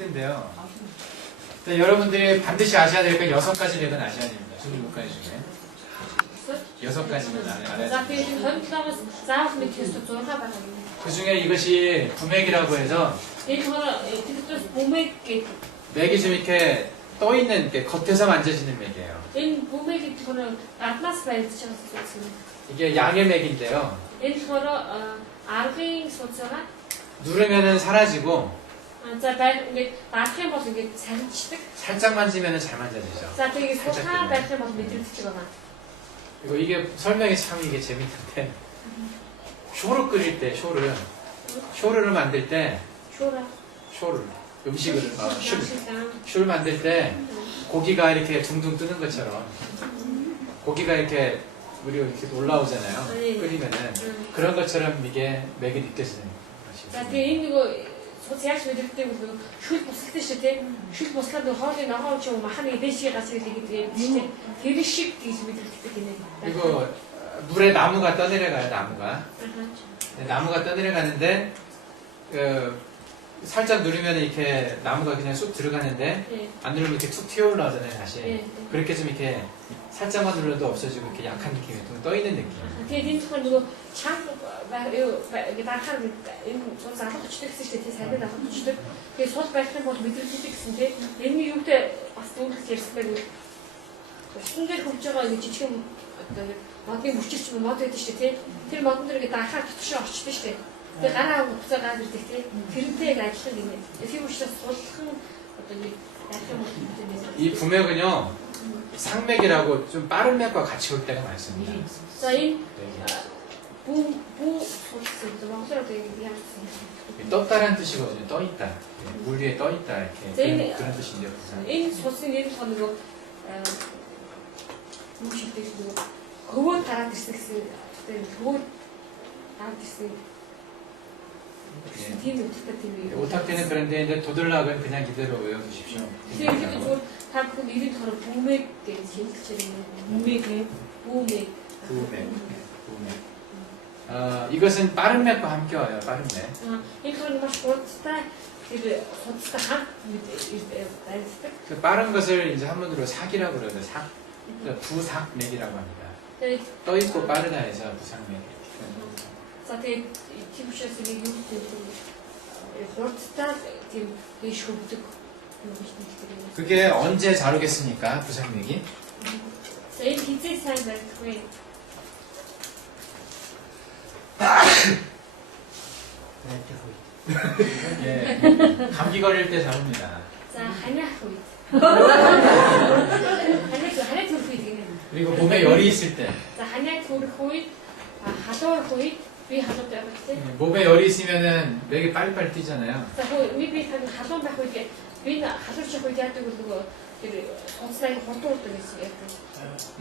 힘든데요. 여러분들이 반드시 아셔야 될 건 6가지 맥은 아셔야 됩니다. 26가지 중에. 6가지는 알아야 됩니다. 그 중에 이것이 부맥이라고 해서 맥이 좀 이렇게 떠있는, 이렇게 겉에서 만져지는 맥이에요. 이게 양의 맥인데요. 누르면은 사라지고 살짝 만지면은 잘 만져지죠. 그리고 이게 설명이 참 이게 재밌는데 쇼를 끓일 때 쇼를 만들 때 쇼를 음식을 슈를 만들 때 고기가 이렇게 둥둥 뜨는 것처럼 고기가 이렇게 우리 이렇게 올라오잖아요. 끓이면은 그런 것처럼 이게 맥이 느껴지는 것이죠. 소치아시 외들때 그 슈트 보스트 시대 슈트 보스트도 하게 나가고 좀 많이 대시에 가서 되게 되게 쉽게 외들때 그리고 물에 나무가 떠내려가요. 나무가 떠내려가는데 살짝 누르면 이렇게 나무가 그냥 쑥 들어가는데 안 누르면 이렇게 툭 튀어올라오잖아요. 다시 그렇게 좀 이렇게 살짝만 눌러도 없어지고 이렇게 약한 느낌이 좀 떠있는 느낌. 이 부맥은요 상맥이라고 좀 빠른 맥과 같이 올 때가 많습니다. 떴다라는 뜻이거든요. 떠있다. 물 위에 떠있다. 이렇게 그런 뜻인데요. 오탁되는 그런 데인데 도들락은 그냥 이대로 외워두십시오. 부맥. 이것은 빠른 맥과 함께 와요. 빠른 맥. 그 빠른 것을 이제 한문으로 삭이라고 그러죠. 삭. 부삭맥이라고 합니다. 떠있고 빠르다 해서 부삭맥. 그게 언제 잘 오겠습니까? 부삭맥이? 예, 감기 걸릴 때 잘 옵니다. 그리고 몸에 열이 있을 때. 몸에 열이 있으면은 맥이 빨리빨리 뛰잖아요.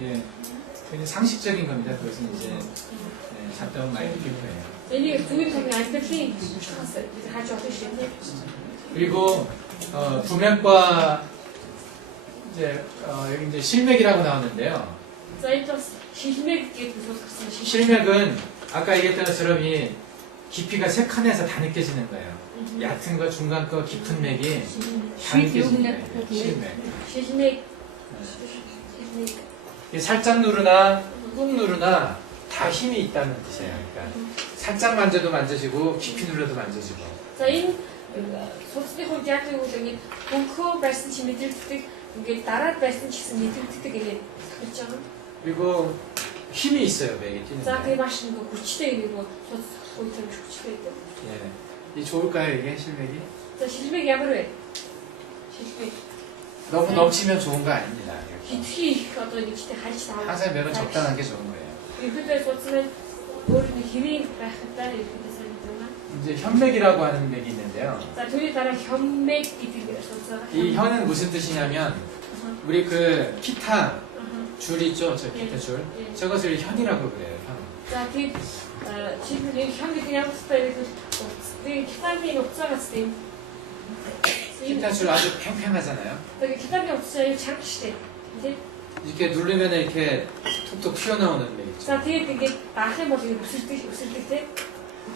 예, 그냥 상식적인 겁니다. 그것은 이제 잡다운 많이 느낄 거예요. 그리고 부맥과 이제 여기 이제 실맥이라고 나오는데요. 실맥은 아까 얘기했던 것처럼 이 깊이가 3칸에서 다 느껴지는 거예요. 얕은 거, 중간 거, 깊은 맥이 다 느껴지는 거예요. 실맥. 살짝 누르나 꾹 누르나 다 힘이 있다는 뜻이에요. 그러니까 살짝 만져도 만져지고 깊이 눌러도 만져지고. 그리고 힘이 있어요. 맥이 뛰는데. 이 좋을까요 이게 실맥이? 너무 넘치면 좋은 거 아닙니다. 항상 맥은 적당한 게 좋은 거예요. 이제 현맥이라고 하는 맥이 있는데요. 이 현은 무슨 뜻이냐면 우리 그 기타 줄 있죠? 저 기타 줄. 저것을 현이라고 그래요. 기타 줄 아주 팽팽하잖아요. 이렇게 누르면 이렇게 톡톡 튀어나오는 맥 있죠.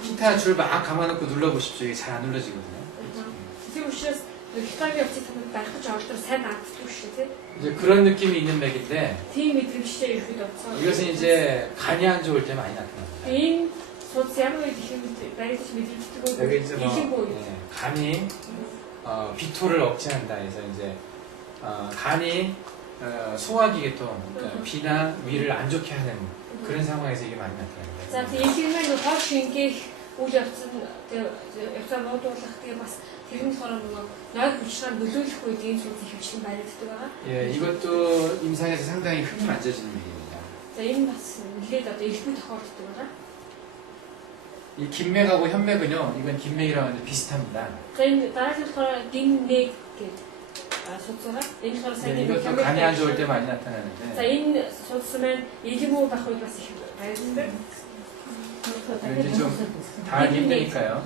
기타 줄 막 감아놓고 눌러보십시오. 이게 잘 안 눌러지거든요. Хитагийн явцыг танд барих гэж ордоор сайн нааддаг шүү дээ. 이제 그런 느낌이 있는 맥인데 Тийм мэдрэмжтэй ирэхэд бодсон. 이것은 이제 간이 안 좋을 때 많이 나타납니다. Энэ судас ямар үед их юм баригдаж мэдрэгддэг 여기 이제 вэ? 간이 비토를 억제한다 해서 이제 간이 소화기계통 그러니까 비나 위를 안 좋게 하는 그런 상황에서 이게 많이 나타납니다. За тийм их юм хол шингээх үйл явцаа бодуулах тэгээ бас тэрний болохоор нөгөө ноёд хүчээр нөлөөлөх үед энэ судас хөвчлэн баригддаг байгаа. 예, 이것도 임상에서 상당히 흔히 만져지는 맥입니다. За энэ бас нэлээд одоо илбэг тохиолддог байгаа. 이 긴맥하고 현맥은요, 이건 긴맥이라고 하는데 비슷합니다. За энэ дараагийн болохоор гиннэг гэдэг судас байгаа. Энэ болохоор сайн 예, 이것도 간이 안 좋을 때 많이 나타나는데 За энэ судас маань илэмүү байх үед бас их баригддаг. 이제 좀 다 하기 힘드니까요.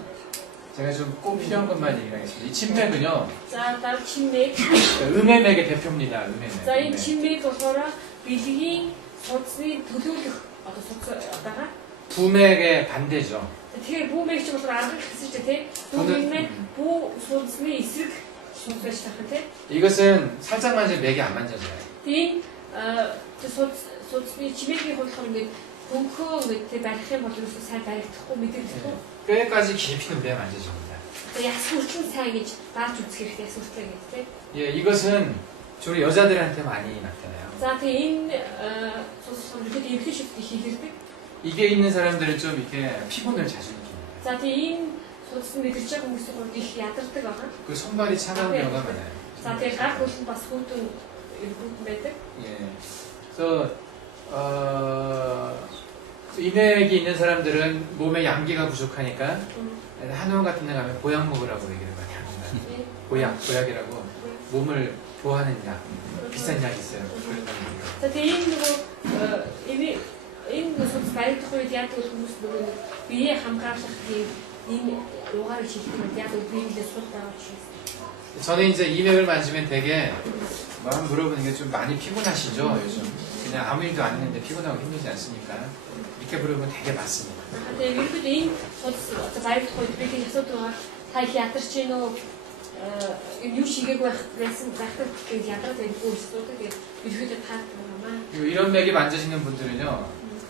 제가 좀 꼭 필요한 것만 얘기하겠습니다. 이 침맥은요, За дараа чинмэг. 음해맥의 대표입니다. 음해맥. За энэ чинмэг болохоор бэлгийн судасны төлөөлөх одоо судас байгаа. 부맥의 반대죠. Тэгэхээр бүү мэг ч болохоор арга гэсэн чинь тий. Бүүмэг бүү судасны эсрэг судас байж тах тий. 이것은 살짝 만지면 맥이 안 만져져요. Тийм судасны чимээгийн хувьд болохоор ингээд хөнхөө ингээд барих юм бол ерөөсөө сайн баригдахгүй мэдэгдэхгүй. 뼈까지 깊이는 매 만져집니다. За яс хүртэл сайн гэж бааж үзэх хэрэгтэй яс хүртэл гэдэг тий. 예, 이것은 주로 여자들한테 많이 나타나요. За тэгээ энэ судас болохоор ихэд эмхтэй шигтэй хийгэрдэг. 이게 있는 사람들은 좀 이렇게 피곤을 자주 느낍니다. За тэгээ энэ судас мэдэрч байгаа хүмүүсийн хувьд их ядардаг байгаа. 그 손발이 차가운 경우가 많아요. За тэгээ гар хөл нь бас хүүтэн байдаг. 예. 그래서 이맥이 있는 사람들은 몸에 양기가 부족하니까 한의원 같은 데 가면 보약 먹으라고 얘기를 많이 합니다. 보약이라고 몸을 보호하는 약, 비싼 약이 있어요. 그런 겁니다. За тэгээ энэ судас баригдах үед яадаг хүмүүс нөгөө бие хамгаалах ийм угаарыг шилдэг яг биеийг сул байгаа учраас. 저는 이제 이맥을 만지면 되게 마음 물어보는 게 좀 많이 피곤하시죠 요즘. 그냥 아무 일도 안 했는데 피곤하고 힘들지 않습니까? 이렇게 물어보면 되게 맞습니다. Тэгээ ерөөд энэ судас одоо баригдах үед биеийг асуудаг байгаа. Та их ядарч гин үү? Юу шигээг байсан захтар гэж ядраад байдгүй асуудаг. Ерөөд таадаг юм аа. 그리고 이런 맥이 만져지는 분들은요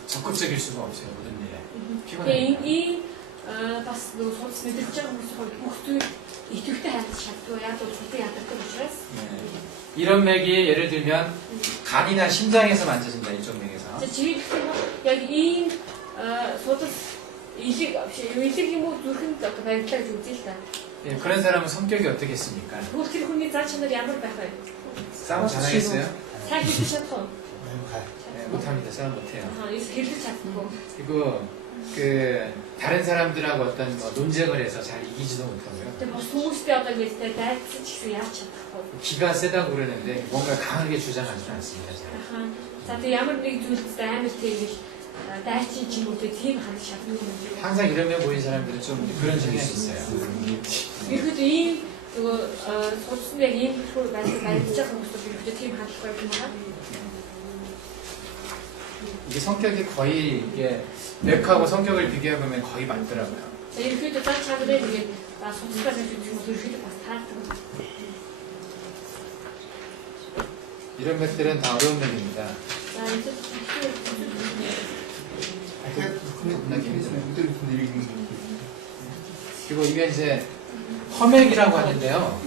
적극적일 수가 없어요 모든 일에. 피곤해요. Тэгээ бас нөгөө судас мэдэрч байгаа хүмүүс хүүхдүүд идэвхтэй хайлт шалтгаан яг л судын ядардаг учраас. 이런 맥이 예를 들면 간이나 심장에서 만져진다 이쪽 맥에서. За жишээлбэл яг ийм судас илэг юм уу зүрхэнд одоо баригдлаа гэж үзье л та. 예, 그런 사람은 성격이 어떻겠습니까? Тэгвэл тэр хүний зан чанар ямар байх вэ? 싸움 잘하겠어요? Сайн хэлж чадах уу? 네, 못합니다. 싸움 못해요. хэлж чадахгүй. 그리고 그 다른 사람들하고 어떤 논쟁을 해서 잘 이기지도 못하고요. Тэгээ бас хүмүүстэй одоо ингэж дайцсан ч гэсэн яаж чадахгүй. 기가 세다고 그러는데 뭔가 강하게 주장하지는 않습니다. 잘. За тэгээ ямар нэг зүйлд амар тийм дайчин ч юм уу тийм хандж чадна юм. 항상 이런 면 보인 사람들은 좀 그런 성향이 있어요. Ерөөд ийм нөгөө судасны яг ийм хөр баригдаж байгаа хүмүүс ерөөд тийм хандлагатай юм байна. 이게 성격이 거의 이게 맥하고 성격을 비교해보면 거의 맞더라고요. За ерөөд зан чанарыг ингээд судастай байж үзэх юм ерөөд бас таардаг. 이런 맥들은 다 어려운 맥입니다. За энэ 그리고 이게 이제 허맥이라고 하는데요.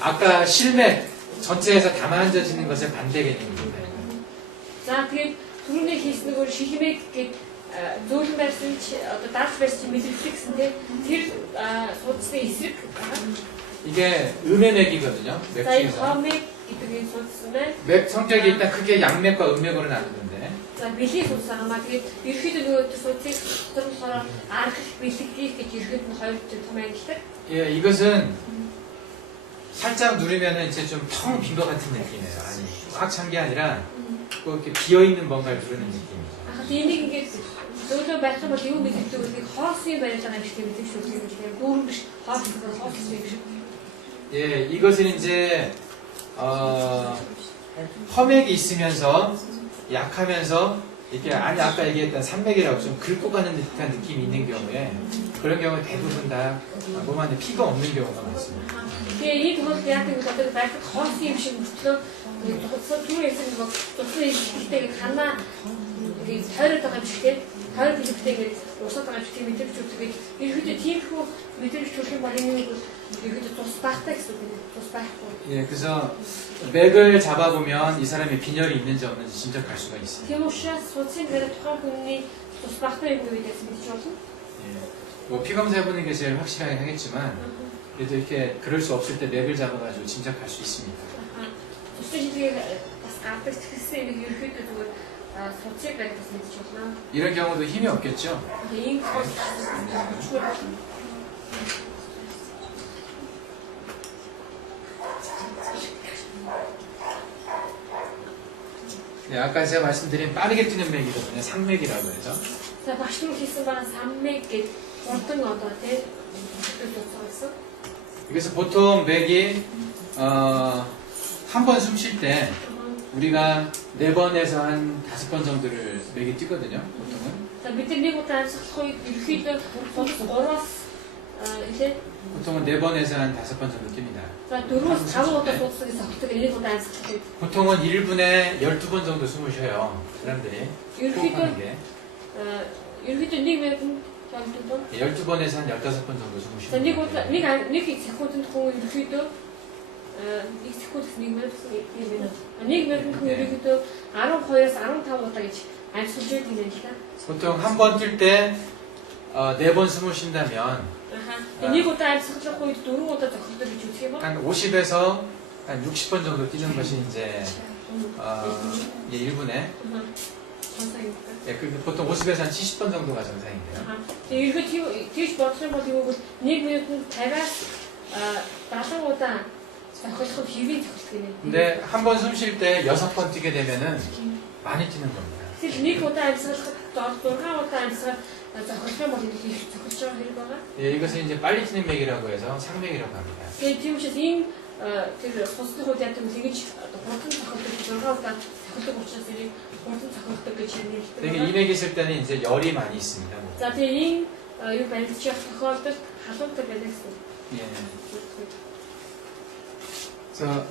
아까 실맥 전체에서 다 만져지는 것의 반대 개념입니다. За тэгээд түрүүний хийсэн нөгөө шилмэг гээд зөөлөн барьсан чи одоо дарс барьсан мэдрэлтэй гэсэн тэр судасны эсрэг 이게 음해맥이거든요. 맥 За энэ 중에서. хомыг гэдэг энэ судас маань 맥 성격이 일단 크게 양맥과 음맥으로 나누는데 за бэлгийн судас аамаа тэгээд ерөөхдөө нөгөө судасыг болохоор арга бэлгийг гэж ерөөд нь хоёр том ангилдаг. 예, 이것은 살짝 누르면은 이제 좀 텅 빈 것 같은 느낌이에요. 아니, 꽉 찬 게 아니라 꼭 이렇게 비어 있는 뭔가를 누르는 느낌이죠. Энийг ингээд зөөлөө барих юм бол юу мэддэг вэ? Хоосын барьж байгаа юм шиг мэддэг шүү дээ. Дүүрэн биш хоосон юм шиг. 예, 이것은 이제 험액이 있으면서 약하면서 이렇게 아니 아까 얘기했던 산맥이라고 좀 긁고 가는 듯한 느낌이 있는 경우에 그런 경우 대부분 다 몸 안에 피가 없는 경우가 많습니다. Тэгээ энэ тохиолдолд яг нэг одоо байхад хоос юм шиг мөртлөө түрүүээс нэг туслан хэлтэйгээ ханаа ингээд тойроод байгаа юм шиг тийм тойроод хэлтэйгээ усаад байгаа юм шиг мэдэрч үзгээд ерөөдөө тиймхүү мэдэрч төрөх юм бол энэ ерөөдөө тус багтай гэсэн үг нэ тус байхгүй. 예, 그래서 맥을 잡아보면 이 사람이 빈혈이 있는지 없는지 짐작할 수가 있어요. Тийм учраас судсын дээр тухайн хүний тус багтай юм уу гэдэгс мэдэж болно. 예, 뭐 피검사 해보는 게 제일 확실하게 하겠지만 그래도 이렇게 그럴 수 없을 때 맥을 잡아가지고 짐작할 수 있습니다. Тусдаа хэлгээ бас гардаг ч гэсэн нэг ерөөдөө зүгээр судсыг барих бас мэдэж болно. 이런 경우도 힘이 없겠죠? Энэ 네, 아까 제가 말씀드린 빠르게 뛰는 맥이거든요. 상맥이라고 해서. За багш нь хийсэн байгаа саммэг гэж урдан одоо тий төлөвлөсөн. 그래서 보통 맥이 한 번 숨 쉴 때 우리가 4번에서 한 5번 정도를 맥이 뛰거든요. 보통은. За бид нар нэг удаа амьсгалах үед ерөөхдөө 3-аас ихэд 보통은 4번에서 한 5번 정도 뜁니다. за 4-аас 5 удаа суудсан гэсэн хөлтөг нэг удаа амьсгалах үед 보통은 1분에 12번 정도 숨을 쉬어요. 사람들이. 호흡하는 게. ерөөхдөө нэг минут болдог. 12번에서 한 15번 정도 숨을 За нэг 쉬어요. удаа нэг секундэд хүн ерөөхдөө нэг секундс 1 минут нэг минут. Нэг минутанд хүн ерөөхдөө 12-аас 15 удаа гэж амьсгалж байдаг юм л да. 보통 한 번 뛸 때 4번 숨을 쉰다면 нэг удаа амьсгалах үед 4 удаа зохицдог гэж үзэх юм бол 한 50에서 한 60번 정도 뛰는 것이 이제 1분에 예, 보통 50에서 한 70번 정도가 정상인데요. тэгээд тийж бодох юм бол юу гэвэл 1 минутанд 50-аас 70 удаа зохицох хэвийн зохицох юм. 근데 한 번 숨 쉴 때 6번 뛰게 되면은 많이 뛰는 겁니다. Тэгэхээр нэг удаа амьсгалахад 6 удаа амьсгалах зохицох юм бол их зохицож байгаа хэрэг байгаа. 예, 이것은 이제 빨리 뛰는 맥이라고 해서 상맥이라고 합니다. Тэгээд тийм учраас энэ тэр хусны хувьд яг юм тэгэж хурдан зохицох 6 удаа зохицох учраас энийг хурдан зохицох гэж хэлдэг. 되게 이 맥이 있을 때는 이제 열이 많이 있습니다. За тэгээд энэ юу барилж явах тохиолдолд халуунтай байна гэсэн. 예. 그래서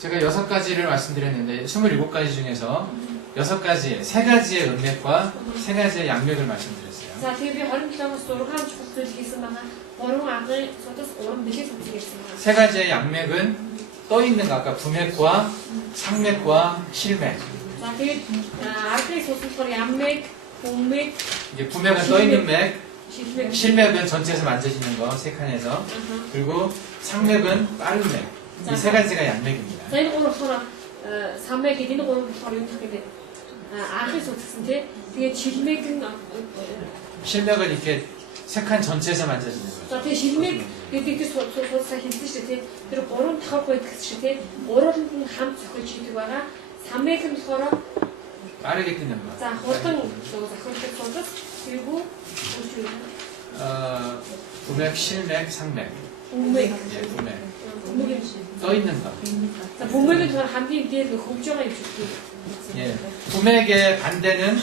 제가 6가지를 말씀드렸는데 27가지 중에서 6가지, 3가지의 음맥과 3가지의 양맥을 말씀드렸어요. За тэгээд би 27-аас 6 чухал хийсэн байгаа. 3 агын судас 3 бэлэг судас гэсэн байна. 3가지의 양맥은 떠 있는 거 아까 부맥과 상맥과 실맥. За тэгээд агын судасгаар ям맥, бүм맥, 이게 부맥은 떠 있는 맥, шилмэг, 실맥은 전체에서 만져지는 거 3칸에서 그리고 상맥은 빠른 맥. 이 3가지가 양맥입니다. За энэ 3 болохоор саммэг гэдэг энэ 3 болохоор юу гэх юм бэ? агын судас гэсэн тий. Тэгээд шилмэг нь 실맥은 이렇게 3칸 전체에서 만져지는 거죠. за тэгээд шилмэг гэдэг нь судасаа хэлсэн шүү дээ тий. Тэр 3 давхар байдаг гэсэн шүү тий. 3-нд нь хамт зохиож хийдэг байгаа. саммэг нь болохоор 빠르게 뛰는 거. за хурдан зохиолдог судас 그리고 부맥, 실맥, 상맥. бүмэг. 예, 부맥. бүмэг. 떠 있는 거. За бүмэг은 болохоор хамгийн дээр нь хөвж байгаа юм шиг тийм. 예. 부맥의 반대는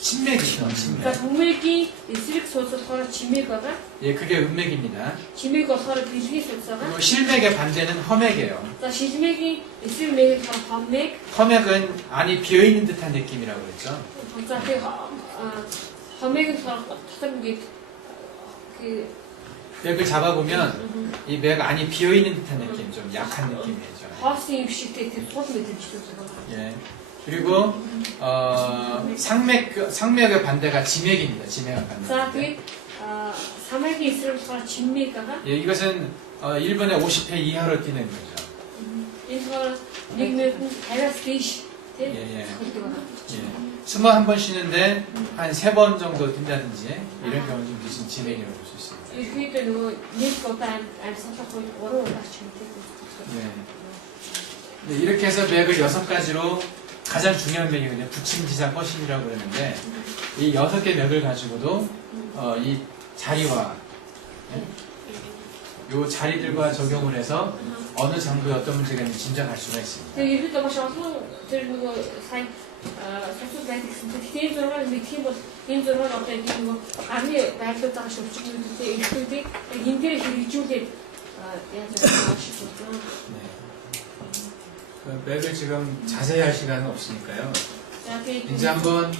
침맥이죠. За 침맥. бүмэгийн эсрэг судас болохоор чимэг байгаа. 예, 그게 음맥입니다. чимэг болохоор бэлгийн судас байгаа. 그리고 실맥의 반대는 험맥이에요. За шилмэгийн эсрэг мэг болохоор хоммэг. 험맥은 안이 비어 있는 듯한 느낌이라고 그랬죠. За тэг хоммэг болохоор дотор ингээд 그 맥을 잡아보면 이 맥 안이 비어 있는 듯한 느낌, 좀 약한 느낌이죠. хоосон юм шигтэй тэр сул мэдрэмжтэй байгаа. 예. 그리고 상맥의 반대가 지맥입니다. 지맥의 반대. За тэгээд самагийн эсрэг болохоор чимэг байгаа. 예, 이것은 1분에 50회 이하로 뛰는 거죠. Энэ болохоор нэг минутанд 50-аас дээш тийм 예. зохиолдог байгаа. 예. 숨을 한 번 쉬는데 한 3번 정도 뛴다든지 이런 경우 좀 무슨 지맥이라고 볼 수 있습니다. ерөөдөө нөгөө нэг удаа амьсгалах үед 3 удаа ч юм тийм. 예. 네, 이렇게 해서 맥을 6가지로 가장 중요한 맥이거든요. 부침지사 꺼신이라고 그러는데 이 6개 맥을 가지고도 이 자리와 예? 요 자리들과 적용을 해서 어느 장부에 어떤 문제가 있는지 짐작할 수가 있습니다. Тэгээ ерөөдөө маш олон тэр нөгөө сайн сосуд байдаг гэсэн. Тэгэхээр энэ зураг мэдх юм бол энэ зураг одоо энэ нөгөө гарны байрлал зааш өвчнүүдтэй электүүдийг энэ дээр хэрэгжүүлээд яаж хийж байгаа 네. 그 맥을 지금 자세히 할 시간은 없으니까요. 이제 한번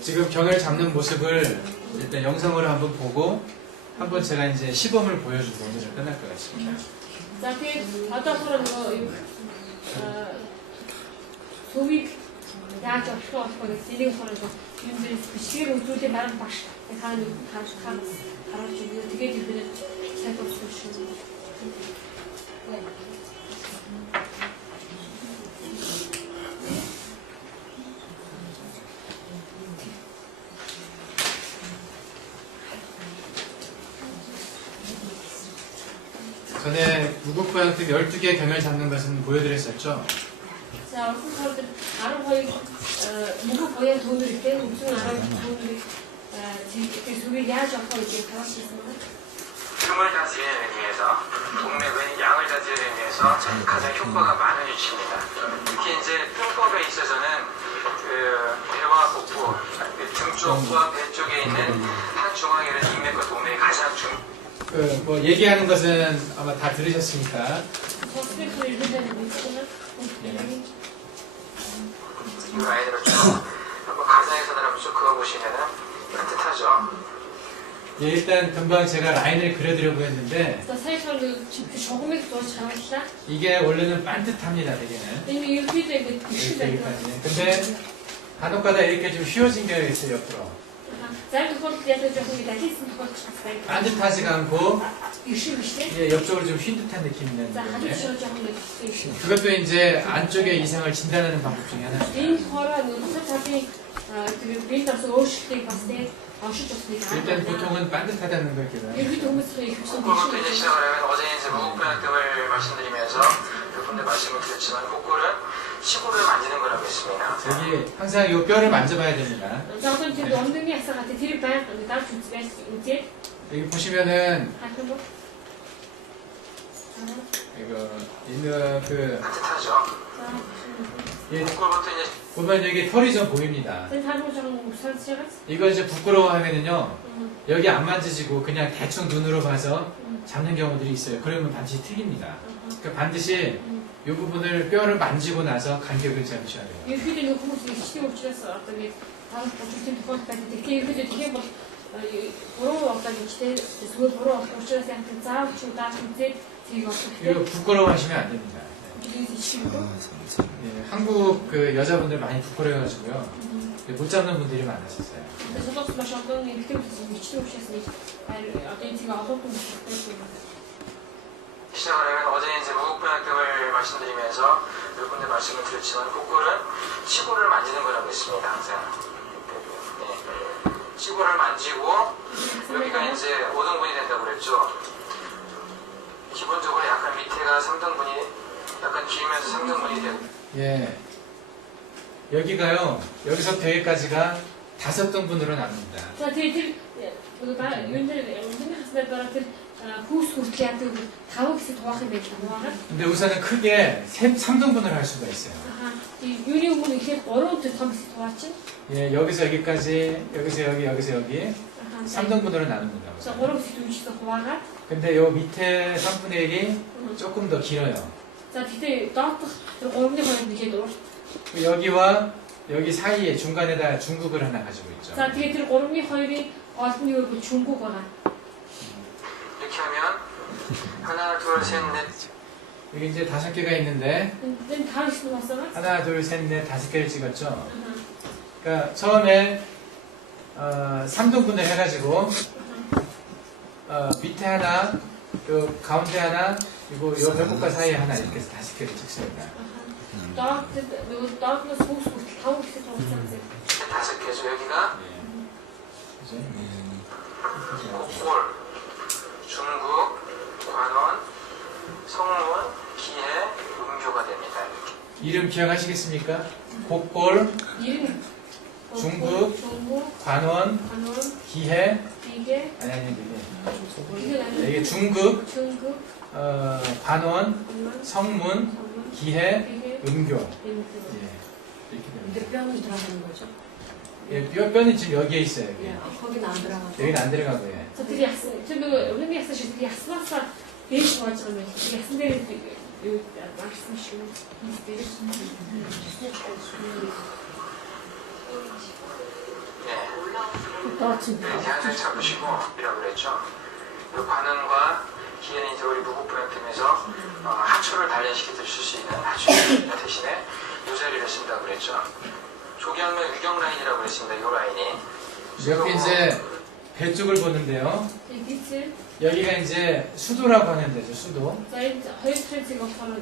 지금 경을 잡는 모습을 일단 영상으로 한번 보고 한번 제가 이제 시범을 보여주고 오늘은 끝날 것 같습니다. За тэгээд одоохоор нөгөө юу сувиг яаж болох вэ гэдэг зэрэг хорог юм дээр бичгээр үзүүлээ дараа нь багш харуулж өгөө. Тэгээд ихэд сайд усгүй шүү. 전에 무국보양특 12개 경을 잡는 것은 보여드렸었죠? 자, 얼굴 사람들 아르바이 무국 보양 돈을 때 무슨 아르바이 돈을 이렇게 소리 야지 않고 이렇게 가만히 있습니다. 틈을 다스리는 의미에서 동맥은 양을 다스리는 의미에서 가장 효과가 많은 위치입니다. 특히 이제 뜸법에 있어서는 배와 복부, 등 쪽과 배 쪽에 있는 한 중앙에 있는 인맥과 동맥이 가장 뭐 얘기하는 것은 아마 다 들으셨으니까. 이 라인으로 쭉 한번 가상에서 한번 쭉 그어보시면은 따뜻하죠. 예, 일단 금방 제가 라인을 그려드려고 했는데 이게 원래는 반듯합니다, 되게는. 여기까지는. 근데 간혹가다 이렇게 좀 휘어진 게 있어요, 옆으로. 반듯하지가 않고 예, 옆쪽으로 좀 휜 듯한 느낌이 있는데 그것도 이제 안쪽의 이상을 진단하는 방법 중에 하나입니다. 일단 보통은 반듯하다는 걸 기억합니다. 복골부터 이제 시작을 하면 어제 이제 무국보양등을 말씀드리면서 몇 군데 말씀을 드렸지만 복골은 시골을 만지는 거라고 했습니다. 저기 항상 이 뼈를 만져봐야 됩니다. 여기 보시면은 이거 있는 그 따뜻하죠. 예, 복골부터 이제 보면 여기 털이 좀 보입니다. 이거 이제 부끄러워하면은요 여기 안 만져지고 그냥 대충 눈으로 봐서 잡는 경우들이 있어요. 그러면 반드시 틀립니다. 그러니까 반드시 이 부분을 뼈를 만지고 나서 간격을 잡으셔야 돼요. 이거 부끄러워하시면 안 됩니다. 예, 한국 그 여자분들 많이 부끄러워가지고요. 못 잡는 분들이 많았었어요. 시작을 하면 어제 이제 무국보양등을 말씀드리면서 몇 군데 말씀을 드렸지만 복골은 시골을 만지는 거라고 했습니다. 항상. 네. 시골을 만지고 여기가 이제 5등분이 된다고 그랬죠. 기본적으로 약간 밑에가 3등분이 약간 길면서 3등분이 되고 예, 여기가요. 여기서부터 여기까지가 5등분으로 나눕니다. 근데 우선은 크게 3등분을 할 수가 있어요. 예, 여기서 여기까지, 여기서 여기, 여기서 여기 3등분으로 나눕니다. 근데 요 밑에 3분의 1이 조금 더 길어요. 여기와 여기 사이에 중간에다 중국을 하나 가지고 있죠. 이렇게 하면 하나, 둘, 셋, 넷 여기 이제 5개가 있는데 하나, 둘, 셋, 넷 5개를 찍었죠. 그러니까 처음에 3등분을 해가지고 밑에 하나, 요 가운데 하나, 그리고 요 배꼽과 사이에 하나 이렇게 해서 5개를 찍습니다. 5개죠. 여기가 복골, 중국, 관원, 성문, 기해, 음교가 됩니다. 이름 기억하시겠습니까? 곡골, 중국, 관원, 기해, 미개, 아니 이게 아니고 이게 중급, 중급, 반원, 음만, 성문, 성문, 기해, 미개, 음교. 인교. 예, 이렇게 됩니다. 근데 뼈는 들어가는 거죠? 예, 뼈는 지금 여기에 있어요. 여기. 예. 거기는 안 들어가고. 여기는 안 들어가고요. 예. 저 되게 약간 저도 오늘 약간 되게 약스마스가 되게 좋아하잖아요. 되게 약스들이 요 말씀하시고 되게 네. 나 지금 네, 대한생 잡으시고 이라고 그랬죠. 이 관원과 기회는 이제 우리 무국부연팀에서 하초를 단련시켜 드릴 수 있는 하초 대신에 이 자리를 쓴다고 그랬죠. 조경면 위경 라인이라고 그랬습니다. 이 라인이. 여기 이제 배 쪽을 보는데요. 디트 여기가 이제 수도라고 하는 데죠. 수도. 저희 허이트렌치가 바로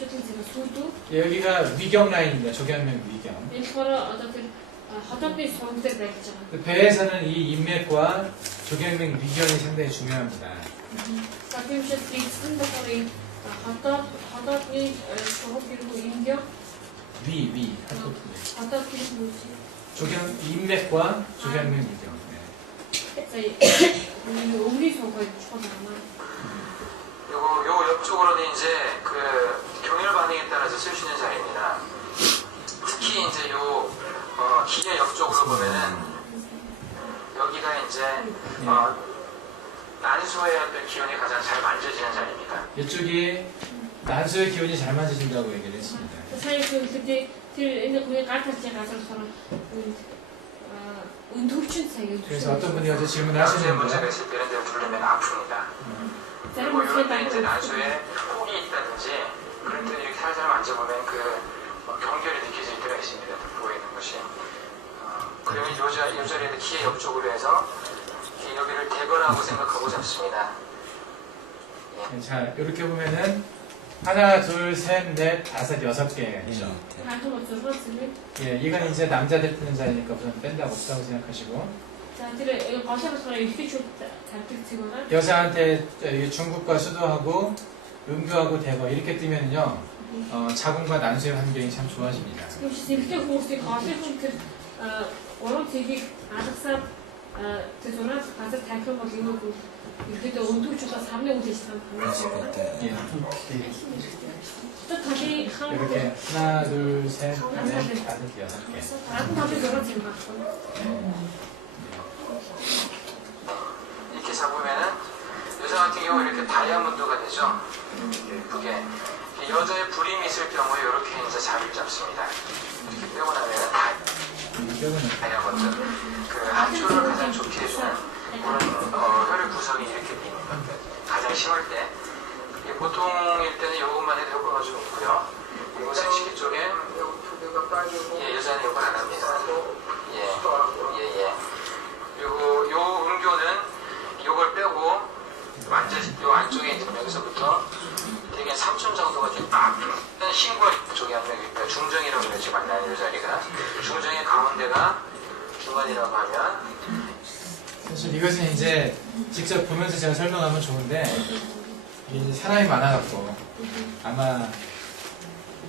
허이트렌치가 소도 여기가 위경 라인입니다. 조경면 위경. 일처럼 어쨌든 허접이 손들 냈잖아. 그 배에서는 이 인맥과 조경면 위경이 상당히 중요합니다. Zatim się z do kolei hodowni kruchu 인경 위. hodowni ludzi. 조경 인맥과 조경면 위경. 네. 저희 우리 속을 쳐다만. 요 옆쪽으로는 이제 그 경혈 반응에 따라서 쓸 수 있는 자리입니다. 특히 이제 요 기계 옆쪽으로 보면은 여기가 이제 난소의 어떤 기운이 가장 잘 만져지는 자리입니다. 이쪽이 난소의 기운이 잘 만져진다고 얘기를 했습니다. 사실 그때 있는 그게 같았지 가서 서로 운동춘 사이. 그래서 어떤 분이 어제 질문을 난소에 하시는 문제가 거예요. 있을 때 이런 데를 누르면 아픕니다. 그리고 짧은 이런 데 이제 시간 난소에 혹이 있다든지 그럴 때 이렇게 살살 만져보면 그 경결이 느껴질 때가 있습니다. 보이는 것이. 그러면 이 자리에도 기의 옆쪽으로 해서 여기를 대거라고 생각하고 잡습니다. 네, 자, 이렇게 보면은 하나, 둘, 셋, 넷, 다섯, 여섯 개가 있죠. 가끔 어쩌고 쓰면 예, 이건 이제 남자들 뜨는 자리니까 우선 뺀다고 없다고 생각하시고 자, 이거 거셔서 이렇게 잔뜩 찍거나 여자한테 이게 중국과 수도하고 음교하고 대거 이렇게 뜨면요 자궁과 난소의 환경이 참 좋아집니다. 이렇게 혹시 거셔서 워낙 되게 아삭사 되잖아. 가서 달콤 막 이러고 이렇게 온도 주가 3년 되시면 예, 또 다시 이렇게 하나, 둘, 셋, 넷, 다섯, 여섯 개. 다른 다들 여러 지금 봤어. 이렇게 잡으면은 여자 같은 경우 이렇게 다이아몬드가 되죠. 예쁘게. 여자의 불임이 있을 경우에 이렇게 이제 자리를 잡습니다. 이렇게 빼고 나면은 다이아몬드. 그 하초를 가장 좋게 해주는 그런 혈의 구성이 이렇게 돼 있는 것들. 가장 심할 때. 보통일 때는 이것만 해도 효과가 좀 있고요. 그리고 생식기 쪽에 여자는 이걸 안 합니다. 그리고 요 음교는 이걸 빼고 요 안쪽에 있는 여기서부터 되게 3寸 정도가 좀 딱 신골 쪽에 한 명이 있고요. 중정이라고 그러지 만나는 이 자리가. 중정의 가운데가 중간이라고 하면 사실 이것은 이제 직접 보면서 제가 설명하면 좋은데 이게 이제 사람이 많아갖고 아마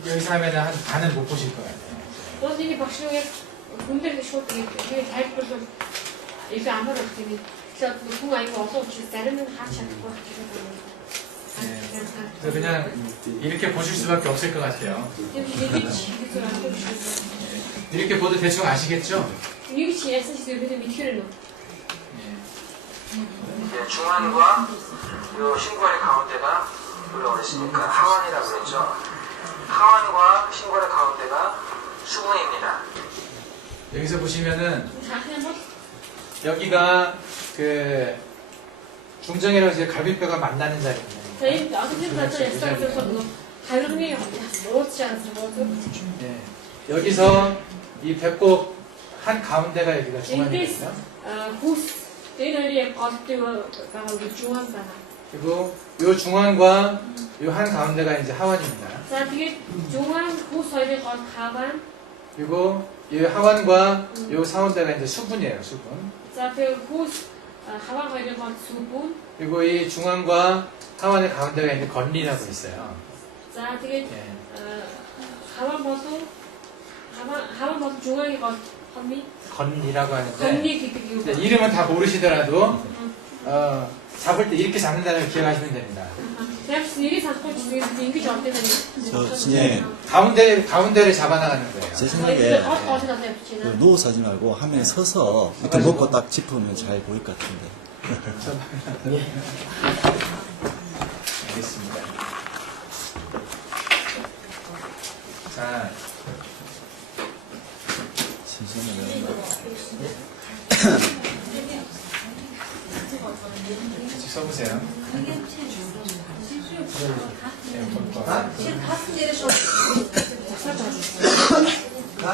여기서 하면은 한 반은 못 보실 것 같아요. 원진이 박시영의 군대에서 쇼트에 되게 잘 끌고 이렇게 안 어렵더니 그래서 누군가 이거 어서 오지 때리는 같이 하고 그래서 그냥 이렇게 보실 수밖에 없을 것 같아요. 이렇게 보도 대충 아시겠죠? 위치에서 이렇게 밑으로 중안과 요 신골의 가운데가 뭐라고 그랬습니까? 하완이라고 그랬죠. 하완과 신골의 가운데가 수분입니다. 여기서 보시면은 자세한 번 여기가 그 중정이라고 이제 갈비뼈가 만나는 자리입니다. 저희 나도 지금 나도 약속해서 가lum이 넣었지 않았어 네. 여기서 이 배꼽 한 가운데가 여기가 중안이거든요. 후스 내일에 거스티가 중앙잖아. 그리고 요 중안과 요 한 가운데가 이제 하완입니다. 자, 되게 중앙 후서에 가만. 그리고 이 하완과 요 사원대가 이제 수분이에요, 수분. 자, 그 후스 하완에 건 수분. 그리고 이 중앙과 하완의 가운데가 이제 건리라고 있어요. 자, 되게 예. 하완 버튼 중앙에 건 건리라고 하는데 건리 기특이 네, 이름은 다 모르시더라도 잡을 때 이렇게 잡는다는 걸 기억하시면 됩니다. Hepsi yeri saklı çizgisi ingiliz ortaya 저 진짜 가운데를 잡아나가는 거예요. 제 Hayır, 생각에 alt altına da yapacağız. 그 누워서 하지 말고 화면에 서서 이렇게 먹고 딱 짚으면 잘 보일 것 같은데. 알겠습니다. 자, 잠시만요. 같이 써보세요. 네, 볼까? 아,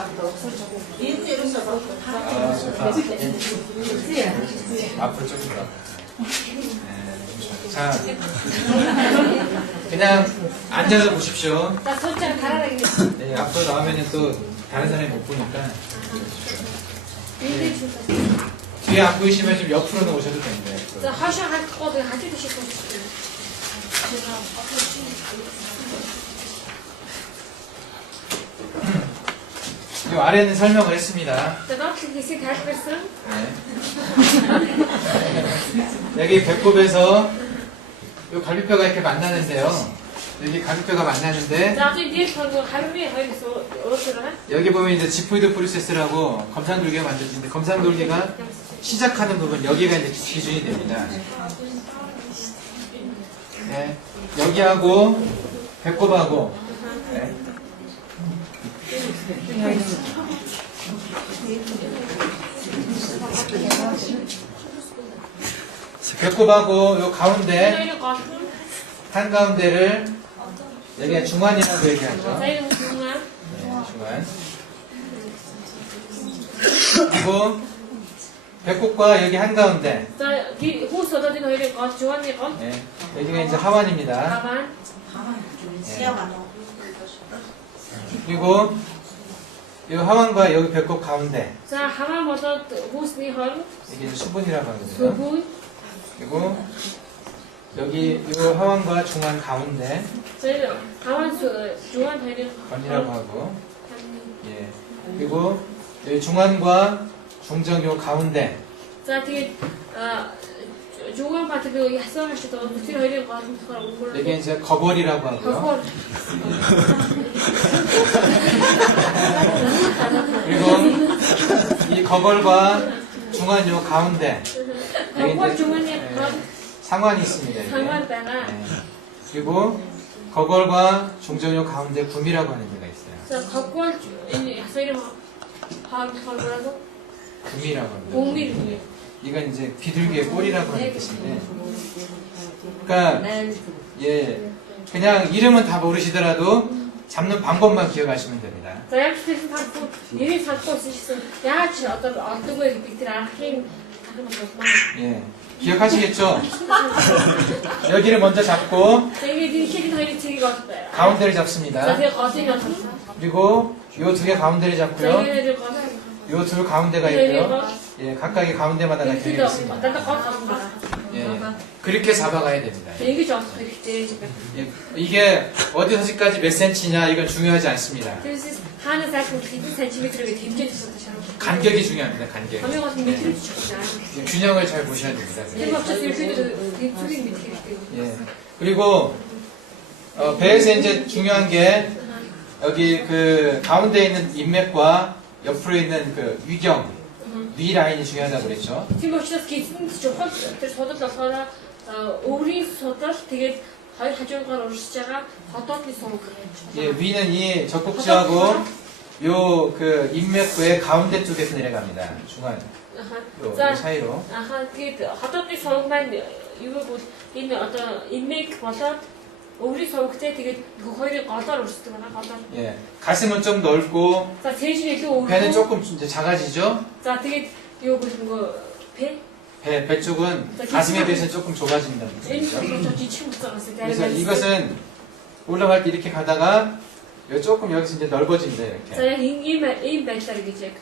좋다. 앞으로 조금 더. 네, 자, 그냥 앉아서 보십시오. 자, 설정 달아나게. 네, 앞으로 나오면 또 다른 사람이 못 보니까. ingiliz 줄까? 뒤에 안 보이시면 좀 옆으로는 오셔도 됩니다. 옆으로. 자, 하셔 할 거든 같이 드실 거죠. 이 아래는 설명을 했습니다. 자, 너 기시 잘 그랬어? 네. 여기 배꼽에서 이 갈비뼈가 이렇게 만나는데요. 여기 갈비뼈가 만나는데 자, 저 뒤에 거 가르비 하면서 어떻게 여기 보면 이제 지포이드 프로세스라고 검상돌기가 만들어지는데 검상돌기가 시작하는 부분 여기가 이제 기준이 됩니다. 네. 여기하고 배꼽하고 네. 배꼽하고 요 가운데 이런 거 같은? 한 가운데를 여기가 중환이라고 얘기하죠. 자, 이런 거 중간. 네, 중환. 그리고 배꼽과 여기 한 가운데 자, 호스 얻어진 거 이런 거 중간이 거. 네, 여기가 이제 하완입니다. 가만. 네. 그리고 이 하완과 여기 배꼽 가운데 자, 하만보다 호스니 헐. 이게 이제 수분이라고 하거든요. 수분. 그리고 여기 이 하완과 중환 가운데 자, 가만 중간 되는 건이라고 하고 예. 그리고 여기 중환과 중정 요 가운데 자, 되게 중간 파트 그 약성할 때도 무슨 이런 거 같은 거라고 몰라. 여기 이제 거벌이라고 하고요. 그리고 이 거벌과 중환 요 가운데 여기 거울 이제 중간에 상환이 있습니다. 이게. 상관다가 네. 그리고 거벌과 중정 요 가운데 구미라고 하는 데가 있어요. 자, 거울 약성 이름 뭐라고? 구미라고 합니다. 공밀. 이건 이제 비둘기의 꼬리라고 하는 뜻인데, 그러니까 예, 그냥 이름은 다 모르시더라도 잡는 방법만 기억하시면 됩니다. 자, 약속해서 잡고 얘네 잡고 있으시면 야채 어떤 거에 비트랑 게임 다른 거 뭐. 예, 기억하시겠죠? 여기를 먼저 잡고 자, 이게 니 캐릭터 이렇게 되게 어때요? 가운데를 자, 잡습니다. 제가 거슬이 어떻어? 그리고 요 두 개 가운데를 자, 잡고요. 얘네들 거슬. 요 둘 가운데가 있고요. 예, 각각의 가운데마다가 이렇게 개념이 있습니다. 나도 거슬 거야. 예, 그렇게 잡아가야 됩니다. 이게 좋았어, 이렇게 지금. 예, 이게 어디서까지 몇 센치냐 이건 중요하지 않습니다. 그래서 하는 사람 1cm가 되게 있었잖아. 간격이 중요합니다. 간격. 가면 같은 밑으로 주셨잖아. 예, 균형을 잘 보셔야 됩니다. 그리고 갑자기 이렇게 소리 밑에 이렇게. 예. 그리고 배에서 이제 중요한 게 여기 그 가운데 있는 인맥과 옆으로 있는 그 위경, 위 라인이 중요하다고 그랬죠. 지금 혹시 계신 조건 서둘러서 우리 서둘 되게 거의 가져간 시자가 어떻게 써 예, 위는 이 젖꼭지하고 요 그 인맥부의 가운데 쪽에서 내려갑니다. 중간 요 사이로. 아하, 그 어떻게 서만 이거 뭐 있는 어떤 인맥보다 우리 서 그때 되게 거의 거다로 쓰거나 거다. 예, 가슴은 좀 넓고 자, 대신에 또 배는 조금 이제 작아지죠. 자, 되게 이거 무슨 거 배? 배 쪽은 가슴에 비해서 조금 좁아진다는 왼쪽 거죠. 저 뒤치고 써놨을 때. 그래서 이것은 올라갈 때 이렇게 가다가 요 조금 여기서 이제 넓어집니다. 이렇게. 자, 이 멘탈이 이제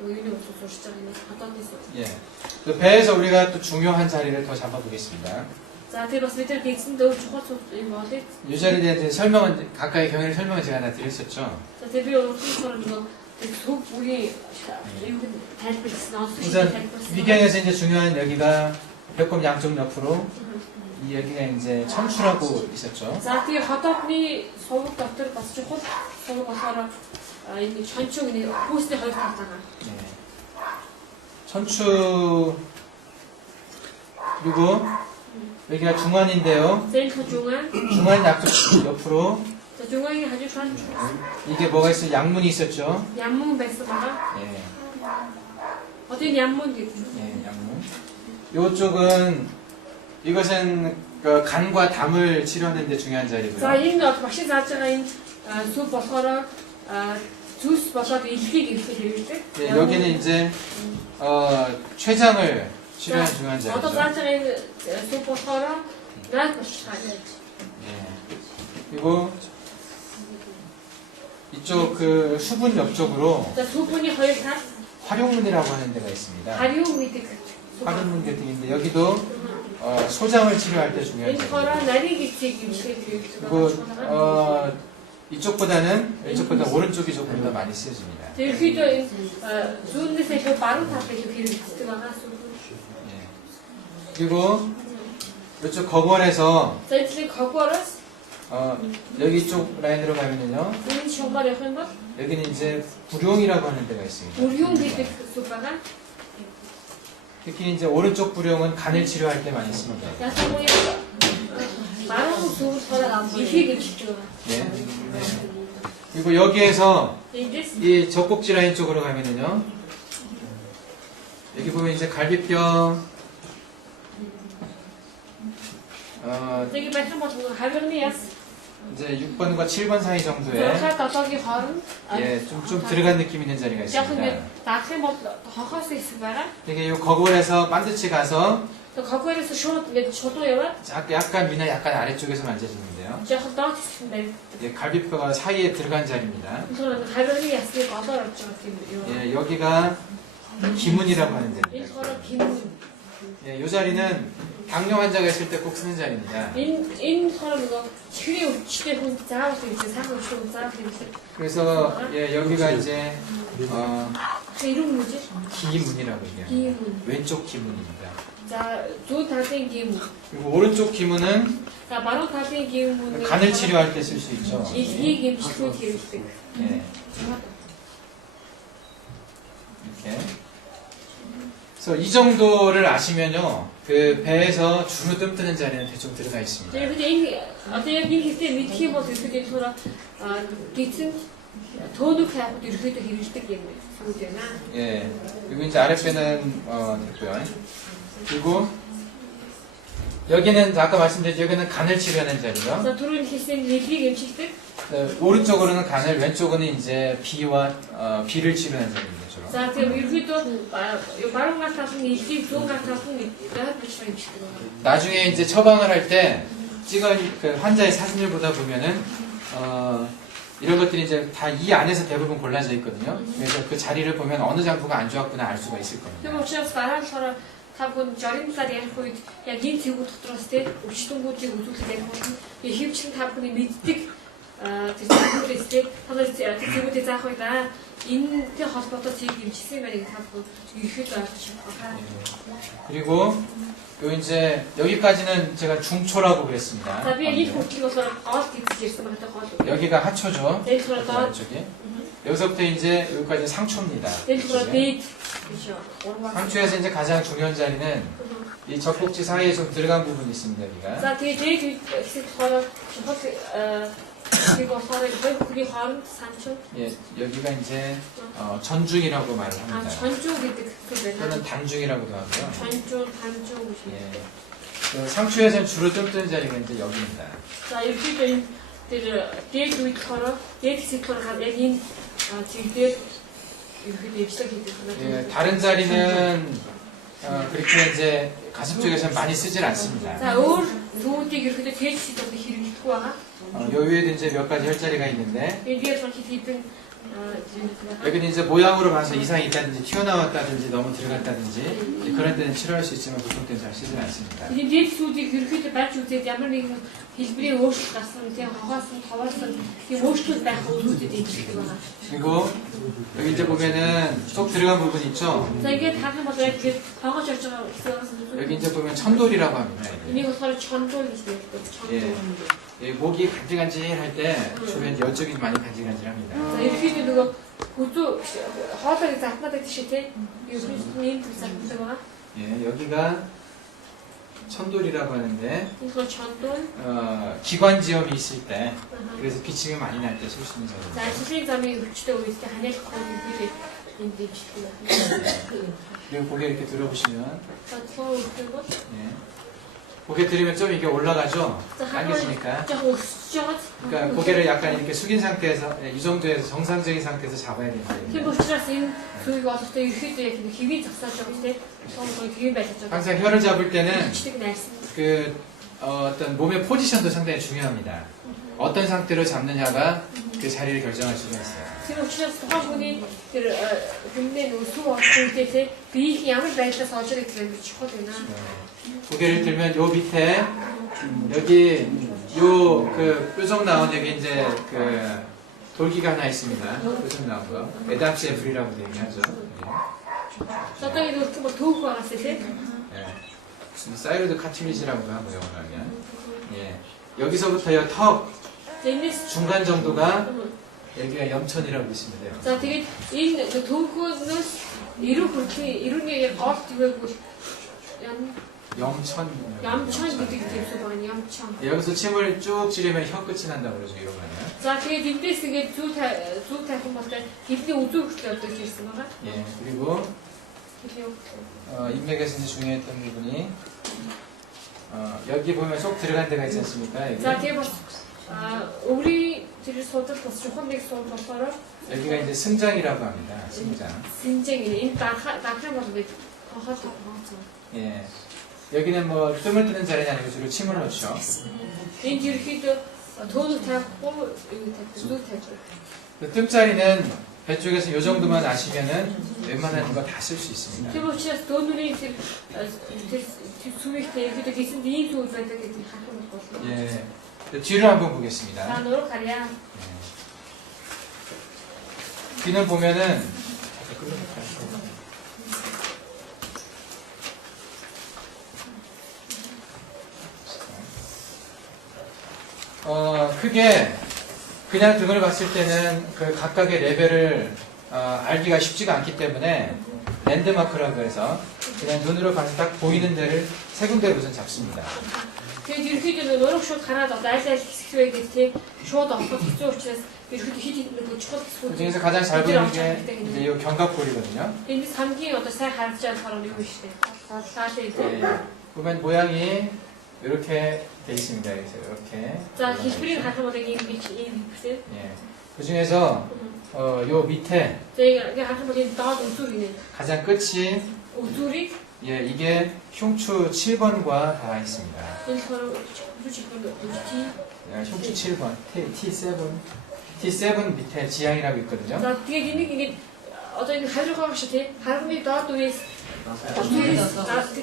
여기 없어서 시작이네. 어떤 데서. 예. 그 배에서 우리가 또 중요한 자리를 더 잡아보겠습니다. 자, 대봤을 때 객신도 좋아서 이거 어디? 이 자리에 대한 설명은 각각의 경위를 설명을 제가 하나 드렸었죠. 자, 대비 오늘 순서는 이거 속 우리 이거 달빛 우선 위경에서 이제 중요한 여기가 배꼽 양쪽 옆으로 이 여기가 이제 척추라고 있었죠. За тэгээ хотоодны сувг дотор бас чухал сувг болохоор энэ чончог нэг хүүсний хоёр тал байгаа. 예. 천추 그리고 여기가 중환인데요. За энэ 중앙. 중환 양쪽 옆으로 За 중앙에 아주 전 이게 뭐가 있어요? 양문이 있었죠. 얌문 байсан байгаа. 예, 어디 얌문 гэдэг. 예, 양문. 이쪽은 이것은 그 간과 담을 치료하는 데 중요한 За 자리고요. энэ бол багш зааж байгаа энэ сүв болохоор зүс болоод илхийг илхэх хэрэгтэй. 예, 여기는 이제 췌장을 치료하는 중요한 Одоо 자리죠. зааж байгаа энэ сүв болохоор наад болчих таа. 예. 그리고 이쪽 그 수분 옆쪽으로 За сүвний хоёр тал 활용문이라고 하는 데가 있습니다. хариу гэдэг. 활용문 같은 게 있는데 여기도 소장을 치료할 때 중요한 Энэ 자리죠. болохоор нарийн гисийг имшээд 그리고 байгаа. 이쪽보다는 왼쪽보다 오른쪽이 조금 더 많이 쓰여집니다. Ерөнхийдөө энэ зүүнээс илүү баруун талыг илүү хэрэгждэг байгаа сүв. 예. 그리고 이쪽 거관에서 За эцэг хогвороос 여기 쪽 라인으로 가면은요. энэ шугаар явах юм бол 여기는 이제 불용이라고 하는 데가 있습니다. бүрюн гэдэг сүв байгаа. 특히 이제 오른쪽 불용은 간을 치료할 때 많이 씁니다. Ялангуяа баруун сүв болохоор ихийг имшиж байгаа. 예. 그리고 여기에서 Эндээс 이 젖꼭지 라인 쪽으로 가면은요. 여기 보면 이제 갈비뼈 тэгээ байх юм бол хавирны яс 이제 6번과 7번 사이 정도에 6-7-гийн хооронд 예, 좀 들어간 느낌 있는 자리가 яг ингэ 있습니다. даах юм бол хохоос хэсэг байгаа. 되게 이 거골에서 반드시 가서 Тэгээ хогвороос шууд ингэ шулуу яваад 약간 위나 약간 아래쪽에서 만져주는데요. жоохон доод хэсэг нь 예, 갈비뼈가 사이에 들어간 자리입니다. байна. хавирны ясыг олоор орж байгаа юм юу. 예, 여기가 기문이라고 하는 Энэ 데입니다. болохоор гинэн. 예, 이 자리는 당뇨 환자가 있을 때 꼭 쓰는 자리입니다. Энэ болохоор нөгөө чихрийн өвчтэй хүн заавал хэрэгжих сайхан өвчтэй хүн заавал хэрэгжих. 그래서 예, 여기가 이제 이름 뭐지? 기문이라고 얘기해요. 기문. 왼쪽 기문입니다. 자, 두 탈의 기문. 그리고 오른쪽 기문은 자, 바로 탈의 기문은 간을 치료할 때 쓸 수 있죠. 일기 김치도 기르듯. 예, 이렇게. 그래서 이 정도를 아시면요, 그 배에서 주로 뜸뜨는 자리는 대충 들어가 있습니다. 네, 근데 이 어때요? 이 기세 밑에 뭐 그렇게 돌아 기층 돈을 가고 이렇게 기르듯 게임을 상대나. 예, 그리고 이제 아랫배는 됐고요. 그리고 여기는 아까 말씀드렸죠, 여기는 간을 치료하는 자리죠. 자, 둘은 기세 일기 김치들. 네, 오른쪽으로는 간을, 왼쪽은 이제 비와 비를 치료하는 자리입니다. 주로. 자, 그럼 이렇게도 바로 같은 일기 돈 같은 내가 붙여 임시들. 나중에 이제 처방을 할 때 찍은 그 환자의 사진을 보다 보면은 이런 것들이 이제 다 이 안에서 대부분 골라져 있거든요. 그래서 그 자리를 보면 어느 장부가 안 좋았구나 알 수가 있을 겁니다. 그럼 учраас 말하처럼 타본 저림살이 한 후에 яг энэ цэгүү дотроос те өвчтөнгүүдийг үзүүлэх яг бол хөвчин та бүхний мэддэг тэр цэгүүдээс те та нар цэгүүдээ заах үед энэтэй холбоотой цэг хэмжсэн байгааг та бүхэн ихэд ойлгож байгаа. 그리고 요 이제 여기까지는 제가 중초라고 그랬습니다. За би яг энэ хүртэл болохоор гол гэж ярьсан байгаа гол. 여기가 하초죠. Энэ болохоор доод 쪽이. 여기서부터 이제 여기까지 상초입니다. энэ болохоор дээд гэж урваа. 상초에서 이제 가장 중요한 자리는 이 젖꼭지 사이에 좀 들어간 부분이 있습니다. 여기가. За тэгээ дээд хэсэг болохоор чухал 그리고 허리 허리 허리 산초. 예, 여기가 이제 전중이라고 말을 아 합니다. 전주 гэдэг 또는 그거는 단중이라고도 하고요. 전주 단주. 예. 그 상추에서는 주로 뜸뜨는 자리가 이제 여기입니다. За ерөнхийдөө тэр дээд үед болохоор дээд хэсэгт болохоор яг энэ цэг дээр ерөнхийдөө эвчлэг хийдэг юм. 예, 다른 자리는 그렇게 이제 가슴 쪽에서는 많이 쓰질 않습니다. За өөр зүүдийг ерөнхийдөө дээд хэсэгт хэрэгжихгүй байгаа. 요 위에도 이제 몇 가지 혈자리가 있는데 Энэ дээр бол хийдэг 여기는 이제 모양으로 봐서 이상이 있다든지 튀어나왔다든지 너무 들어갔다든지 그런 데는 치료할 수 있지만 보통 때는 잘 쓰질 않습니다. энэ дээд зүүдийг ерөнхийдөө барьж үзээд ямар нэгэн хэлбэрийн өөрчлөлт гарсан тийм хаваасан таваасан тийм өөрчлөлт байх үүдүүд ийм байна. 그리고 여기 이제 보면은 쏙 들어간 부분 있죠? За ингээд харах юм бол яг тэр тоогооч орж байгаа хэсгээс 여기 이제 보면 천돌이라고 합니다. энийг болохоор чондол гэж байдаг. 예. чондол. 예, 목이 간질간질할 때 주변 여쪽이 많이 간질간질합니다. За ерөөхдөө нөгөө хүзүү хоолойг затнаад байдаг шиг тийм ерөөхдөө ийм төр затнадаг байгаа. 예, 여기가 천돌이라고 하는데 Энэ бол чондол. 기관지염이 있을 때 그래서 기침이 많이 날 때 쓸 수 있는 За 저거. ажлын замын өвчтөд үедээ ханиалах хөлбөрийг энд дэмждэг байна. 그리고 고개 이렇게 들어보시면 За тухайн өвчтөд бол 예. 고개 들으면 좀 이게 올라가죠? за 당겨지니까. яг өсөж жагаад 그러니까 고개를 약간 이렇게 숙인 상태에서 예, 이 정도에서 정상적인 상태에서 잡아야 тийм 됩니다. учраас энэ зүйлийг олохдоо ерөөхдөө яг нэг хэвийн зогсоож байгаа тийм сонголт хэвийн байлж байгаа. 항상 혀를 잡을 때는 өвчтөг найрсан. 그 어떤 몸의 포지션도 상당히 중요합니다. 어떤 상태로 잡느냐가 그 자리를 결정할 수가 있어요. Тэр учраас тухайн хүний тэр хэмнээ нөгөө сүв олох үедээ тийм биеийг ямар байдлаас олж ирэх гэдэг нь чухал байна. 고개를 들면 요 밑에 여기 요 그 뾰족 나온 여기 이제 그 돌기가 하나 있습니다. 뾰족 나온 거. 에답시의 불이라고 얘기하죠. За одоо энэ өөртөө төөх байгаас тийм 예. 무슨 사이로드 카틸리지라고 하고 영어로 하면. 예. 여기서부터요 턱 за энэс 중간 정도가 여기가 염천이라고 보시면 돼요. за тэгээд энэ төөхөөс эрүү хүртний эрүүний яг гол төвөөгүй 염천. ямчон гэдэг зүйлс байна. ямчон. 여기서 침을 쭉 지르면 혀 끝이 난다고 그러죠. 이런 거 아니에요? За тэгээд эндээс ингээд зүү тавих юм бол хэдний үзүү хүртэл одоо ирсэн байгаа. 예. 그리고 хэдний 인맥에서 이제 중요했던 부분이 여기 보면 쏙 들어간 데가 있지 않습니까? 여기. За тэгээд бас өврийн тэр судал бас чухал нэг сууд болохоор 여기가 이제 승장이라고 합니다. 승장. синжэн энэ дахрын бол ингээд хохол хооцоо. 예. 여기는 뭐 뜸을 뜨는 자리는 아니고 주로 침을 넣죠. Энд ерөөхдөө төөнөг тавихгүй юу тавьдаг зүг тавьдаг. 그 뜸자리는 배 쪽에서 이 정도만 아시면은 웬만한 거 다 쓸 수 있습니다. Тэр учраас төөнөрийн тэр сүвийнхтэй ерөөхдөө хийсэн ийм зүйл байдаг гэдэг харах юм бол. 예. 뒤를 한번 보겠습니다. За нуруу харьяа. 뒤는 보면은 크게 그냥 등을 봤을 때는 그 각각의 레벨을 알기가 쉽지가 않기 때문에 랜드마크라고 해서 그냥 눈으로 봐서 딱 보이는 데를 세 군데를 우선 잡습니다. Тэгээд ерөөхдөө нуруу шууд хараад одоо аль аль хэсэг вэ гэдэг тийм шууд олох хэцүү учраас ерөөхдөө хит хит нэг чухал 그 хэсгүүд. 중에서 가장 잘 보이는 게 이제 이 견갑골이거든요. Эндээс хамгийн одоо сайн харж байгаа болохоор юу вэ штэ. Таалаа 예, тийм. 보면 모양이 이렇게 돼 있습니다. 그래서 이렇게. За хэлбэрийг харах бол ийм бич ийм хэлбэртэй. 예. 그 중에서 요 밑에 За яг харах бол энэ доод үзүүр гинэ. 가장 끝이 Үзүүрийг 예, 이게 흉추 7번과 닿아 있습니다. энэ болохоор үзүүр үзти. 예, 흉추 7번, T7 밑에 지향이라고 있거든요. За тэгээд энийг ингээд одоо энэ хариух байгаа шүү тий. Харганы доод үеэс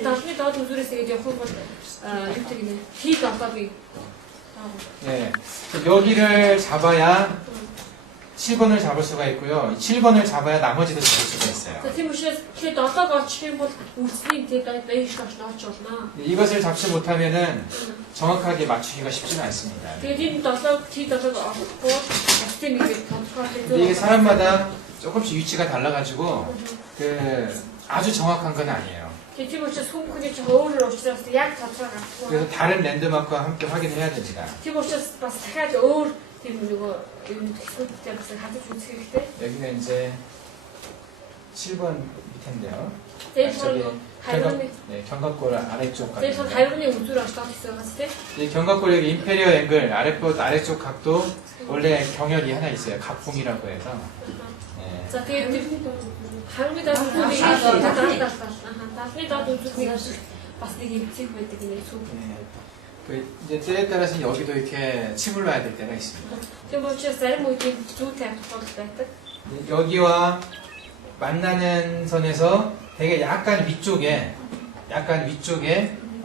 талны доод үзүүрээс тэгээд явах бол юу гэх юм бэ? T7-ыг 예, 여기를 잡아야 7번을 잡을 수가 있고요. 7번을 잡아야 나머지도 잡을 수가 있어요. За тийм учраас тэгээд 7-ог очих юм бол үлсний тэгээд баяж тооч нооч болно. 이것을 잡지 못하면은 정확하게 맞추기가 쉽지는 않습니다. Тэгээд энэ 7-ог T7-ог орохгүй систем ингээд тодорхойлж 근데 이게 사람마다 조금씩 위치가 달라가지고 그 아주 정확한 건 아니에요. тийм учраас хүмүүний чинь өөр учраас яг тодорхой гарахгүй. 그래서 다른 랜드마크와 함께 확인해야 됩니다. Тийм учраас бас дахиад өөр тийм нөгөө юм төсөлттэй бас хадаж үзэх хэрэгтэй. 여기가 이제 7번 밑인데요. Тэгээд 저기 бол хариуны 네, 견갑골 아래쪽 тэгээд бол 각도. хариуны үзүүр очлоо гэсэн байгаа тийм. 이 견갑골 여기 임페리어 앵글 아래쪽 각도 원래 경혈이 하나 있어요. 갑풍이라고 해서. 네. За тэгээд хариуны доод үзүүрийг даалгавар. Даалгаврын доод үзүүрийг бас нэг имцэг байдаг юм шүү. 네. 그 이제 때에 따라서 여기도 이렇게 침을 놔야 될 때가 있습니다. Тийм учраас зарим үед зүү тавих тохиолдол байдаг. 여기와 만나는 선에서 되게 약간 위쪽에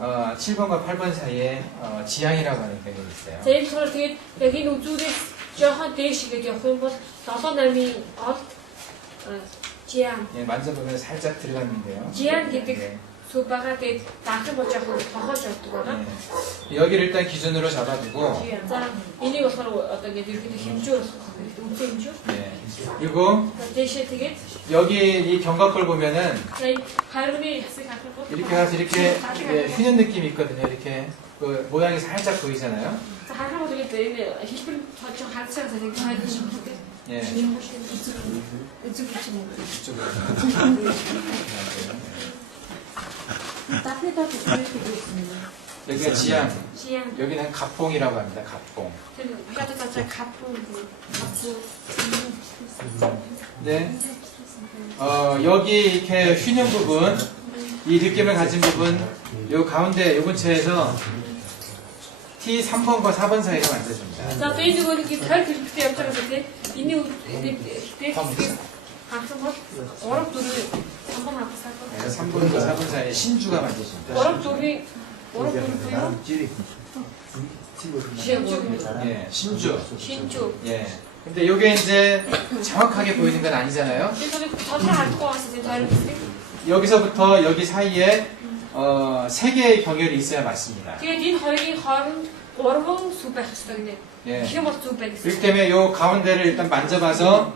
7번과 8번 사이에 지향이라고 하는 개념이 있어요. За энэ болохоор тэгээд яг энэ үзүүрээс жоохон дээшгээд явах юм бол 7-8-ийн олд 지향. 예, 만져보면 살짝 들어갔는데요. 지향 гэдэг 네. сүв байгаа тэгээд даах юм бол жоохон тохиолж явдаг байна. 예. 여기를 일단 기준으로 잡아두고 За энийг болохоор одоо ингээд ерөнхийдөө хэмжүүр болох хэрэгтэй. үнцэн хэмжүүр. 예. 그리고 За дээшээ тэгээд 여기 이 견갑골 보면은 за энэ харганы хэсэг харах бол 이렇게 가서 이렇게 예, 휘는 느낌이 있거든요. 이렇게 그 모양이 살짝 보이잖아요. за харах бол тэгээд энэ хэлбэр жоохон хандсаар зэрэг хайдаг шиг байна. 예. 따뜻하게 그렇게 돼 있습니다. 여기가 지향, 지향. 여기는 갑봉이라고 합니다. 갑봉. тэр гадаа цаашаа капун капун 네. 여기 이렇게 휘는 부분, 이 느낌을 가진 부분, 요 가운데 요 근처에서 T 3번과 4번 사이가 만들어집니다. За энэ нөгөө нэг тойр хэлбэртэй явж байгаа гэдэг энэ дээд хэсгийг харсан бол 3 4 3 хагасаа. 3번과 4번 사이에 신주가 만들어집니다. 3 4-ийн 3 4-ийн 신주. 예, 신주. 신주. 예. 근데 요게 이제 정확하게 보이는 건 아니잖아요. 그래서 전체 갖고 와서 이제 다른 хэсэг. 여기서부터 여기 사이에 3개의 경혈이 있어야 맞습니다. Тэгээд энэ хоёрын хооронд 3 сүв байх хэрэгтэй гинэ. 예. 그게 뭐 сүв байх. 그렇기 때문에 요 가운데를 일단 만져봐서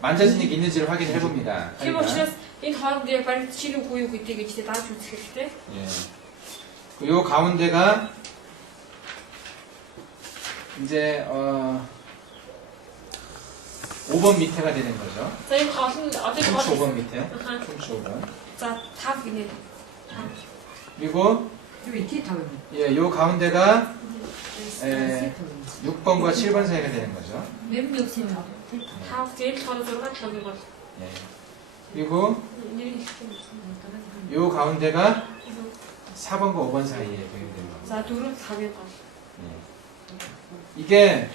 만져진 게 있는지를 확인을 해봅니다. Тийм учраас энэ хооронд яг баримт чинь үгүй юу гэдгийг 이제 дааж үзэх хэрэгтэй. 예. 요 가운데가 이제 5번 밑에가 되는 거죠. За энэ гол нь одоо энэ 충치 5번 гол. 밑에. 아하. 충치 5번. За 5 гинэ. 5. 그리고 여기 티타운. 예, 요 가운데가 6번과 7번 사이가 되는 거죠. 몇 티타운. 5 제일 가로 6 7이 걸. 예. 그리고 이 요 가운데가 4번과 5번 사이에 되게 되는 겁니다. За 4 5이 걸. 이게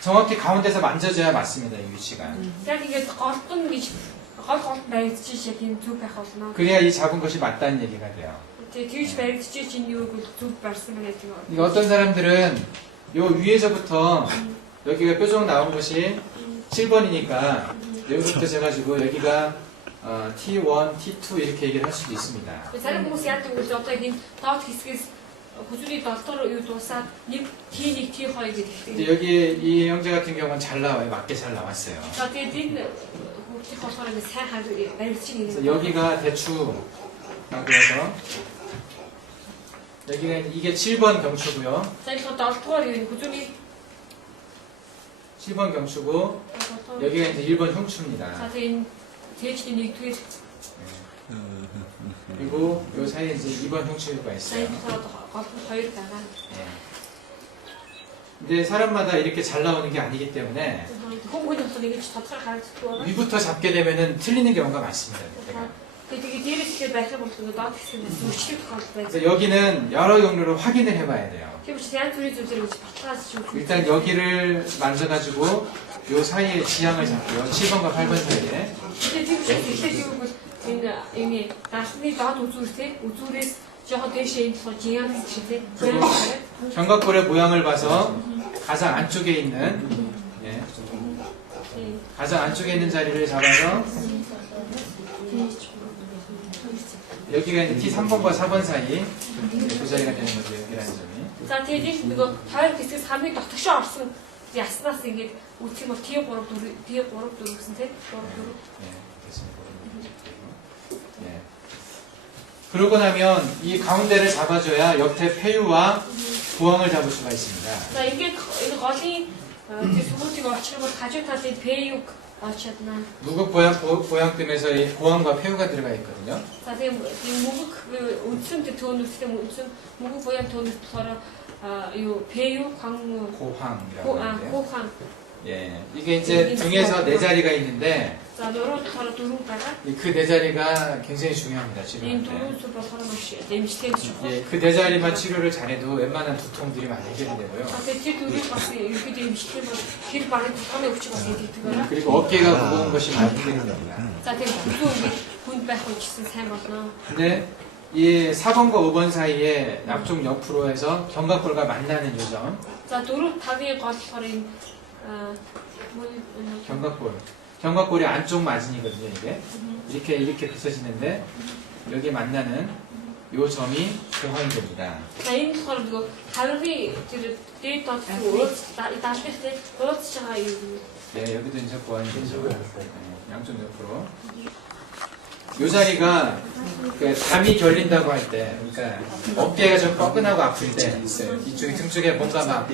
정확히 가운데서 만져줘야 맞습니다. 이 위치가. Яг ингээд голтон гэж гол баригдчих шиг тийм зүг байх болно. 그래야 이 잡은 것이 맞다는 얘기가 돼요. Тэгээ тэгж баригдчих чинь юу гэвэл зүг барьсан байна гэдэг нь. 이게 어떤 사람들은 요 위에서부터 여기가 뾰족 나온 것이 7번이니까 여기부터 재가지고 여기가 T1, T2 이렇게 얘기를 할 수도 있습니다. Зарим хүмүүс яадаг вэ? Одоо энэ доод хэсгээс хүзүүний долдоор юу дуусаад нэг T1, T2 гэдэг. 근데 여기 이 형제 같은 경우는 잘 나와요. 맞게 잘 나왔어요. За тэгээд энэ хүүхдийн болохоор ингэ сайн баригдчих 그래서 нэг. 여기가 대충 나고요. 여기가 이게 7번 경추고요. За энэ долдугаар юу хүзүүний 7번 경추고 여기가 이제 1번 За 흉추입니다. тэгээд энэ тэжний нэгдүгээр 그리고 요 사이에 이제 2번 흉추가 за 있어요. энэ болохоор гол нь 2 байгаа. 예. 근데 사람마다 이렇게 잘 나오는 게 아니기 때문에 Хүмүүс болохоор ингэж тодорхой харагддаг байна. 위부터 잡게 되면은 틀리는 경우가 많습니다. 밑에가. Тэгээд дээрээс ихээр байх юм бол доод хэсгээс үрчлэх тохиолдол байна. 그래서 여기는 여러 경로로 확인을 해봐야 돼요. Тийм учраас янз бүрийн зүйлээр гэж баталгааж шүү. 일단 여기를 만져가지고 요 사이에 지향을 잡고요. 7번과 8번 사이에. Тэгээд тийм учраас ихтэй юу бол энэ даасны доод үзүүрээс жоохон дээшээ энэ болохоор жиан шиг тийм. 견갑골의 모양을 봐서 가장 안쪽에 있는 예, 가장 안쪽에 있는 자리를 잡아서 여기가 이제 T3번과 4번 사이 그 자리가 되는 거죠. 여기라는 점이. За тэгээд нөгөө хоёр хэсгээс хамгийн дотгошоо орсон яснаас ингээд үүсэх юм бол T3 4 гэсэн тийм 3 4. 예, 됐습니다. 예. 그러고 나면 이 가운데를 잡아줘야 옆에 폐유와 부항을 잡을 수가 있습니다. За ингээд энэ голын тийм сүмүүдийг очих бол хажуу талд P6 олж чадна. 무극 보양뜸에서 이 고항과 폐유가 들어가 있거든요. За тийм мөнгө үндсэн төөнөстэй үндсэн мөнгө буян төөнөс болохоор юу P6 хан 고항이라고 하는데요. 고항 예, 이게 이제 등에서 네 자리가 있는데 За нуруу болохоор дөрөв байгаа. 그 네 자리가 굉장히 중요합니다. Энэ 치료할 дөрөв 때. зүйл болохоор маш дэмжлэгч чухал. 예, 그 네 자리만 치료를 잘해도 웬만한 두통들이 많이 해결이 되고요. Тэгээд тэр дөрөв бас ерөөд дэмжлэг бол тэр багын тохооны өвчин бас идэгдэг байна. 그리고 어깨가 무거운 것이 많이 해결이 됩니다. За тэгээд бүхэн ингээд хүнд байх үчсэн сайн болно. 근데 이 4번과 5번 사이에 양쪽 옆으로 해서 견갑골과 만나는 요점. За 4, 5-ийн гол болохоор энэ 견갑골이 안쪽 마진이거든요, 이게. 이렇게 부서지는데, 여기 만나는 요 점이 보강이 됩니다. За энэ болохоор нөгөө хаврын тэр дээд доод ууц даалгахтэй ууц байгаа юм. 네, 여기도 이제 보강이 되죠. 네, 양쪽 옆으로. 요 자리가 그 담이 결린다고 할 때, 그러니까 어깨가 좀 뻐근하고 아플 때 있어요. 이쪽에 등 쪽에 뭔가 막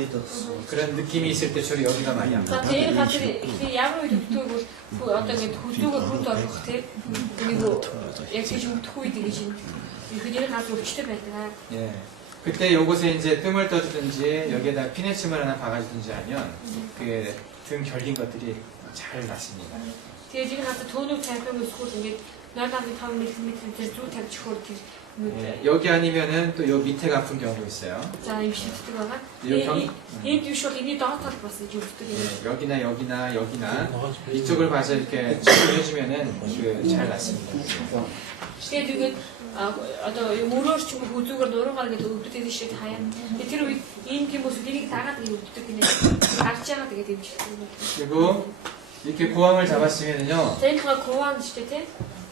그런 느낌이 있을 때 주로 여기가 많이 За 아파요. тэр газар ихний ямар үед өвдөгөө одоо ингээд хөлөөгөө хүнд орох тийм нөгөө яг тийж өвдөх үед гэж юм. 이그들은 아주 өвчтэй байдаг. 예. 그때 요곳에 이제 뜸을 떠주든지 여기에다 피네침을 하나 박아주든지 하면 그 등 결린 것들이 잘 낫습니다. Тэгээд 지금 가서 돈을 잡으면 스고도 이게 나가면 5mm 쭉 잡지 그렇게. 예. 여기 아니면은 또 요 밑에가 아픈 경우도 있어요. 자, 임시트가 봐. 이 이 듀쇼 이니 더하다 봤어요. 좀 예. 여기나 이쪽을 봐서 이렇게 치료를 해주면은 그 잘 낫습니다. Тэгээд 이게 одоо мөрөөр ч юм уу хүзүүгээр нуруугаар ингээд өвдөд идэх шиг хаяа. Тэр үед ийм хүмүүс үнийг дагаад ингээд өвддөг гинэ. гарч байгаа тэгээд имжлэг. 그리고 이렇게 고항을 잡았으면은요. За энэ хаа кован шүү дээ тий.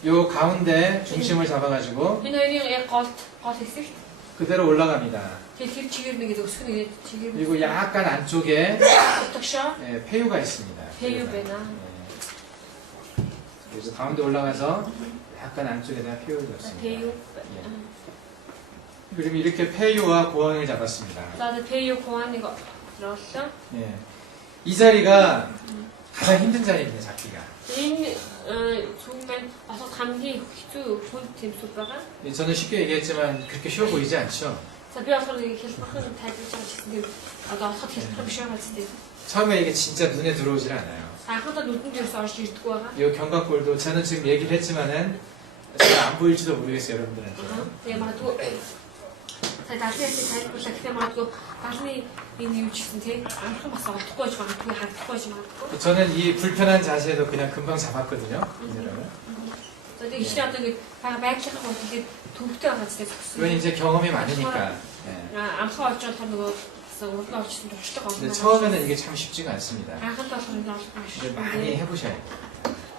요 가운데 중심을 잡아가지고 Энэ хоёрын яг гол хэсэг 그대로 올라갑니다. тэгээд тэр чигээр нэгээд өсгөн нэгээд чигээр 그리고 약간 안쪽에 утгашаа 예, 폐유가 있습니다. 폐유 байна. 예. 그래서 가운데 올라가서 약간 안쪽에다 폐유를 넣습니다. 폐유. 그리고 이렇게 폐유와 고항을 잡았습니다. За 폐유 кованыг 넣었어. 예. 이 자리가 가장 힘든 자리입니다, 잡기가. Энэ 순간 와서 감기 хэцүү хүн тэмцүү байгаа. 예, 저는 쉽게 얘기했지만 그렇게 쉬워 보이지 않죠? За би болохоор нэг хэлбэрхэн тайлбарж байгаа ч гэсэн одоо олоход хэлбэр биш байгаа ч тийм. 처음에 이게 진짜 눈에 들어오질 않아요. Анхудаа нүдэн дээрээс орж ирдэг байгаа. 이 견갑골도 저는 지금 얘기를 했지만은 잘 안 보일지도 모르겠어요, 여러분들한테. Тэгээ магадгүй сая даалгаас тайлбарлах гэхдээ магадгүй галны энэ юу ч гэсэн тийм амархан бас олдохгүй байж магадгүй харагдахгүй байж магадгүй. 저는 이 불편한 자세도 그냥 금방 잡았거든요. 이제는. За тэгээ ихтэй одоо ингэ байглах бол тэгээд төвхтэй байгаа ч тийм 그건 이제 경험이 많으니까. 예. амархан олж болохоор нөгөө урдаа олчихсон туршлага 근데 олно. 처음에는 이게 참 쉽지가 않습니다. анхандаа болохоор энэ олох маш 근데 많이 해보셔야 돼요.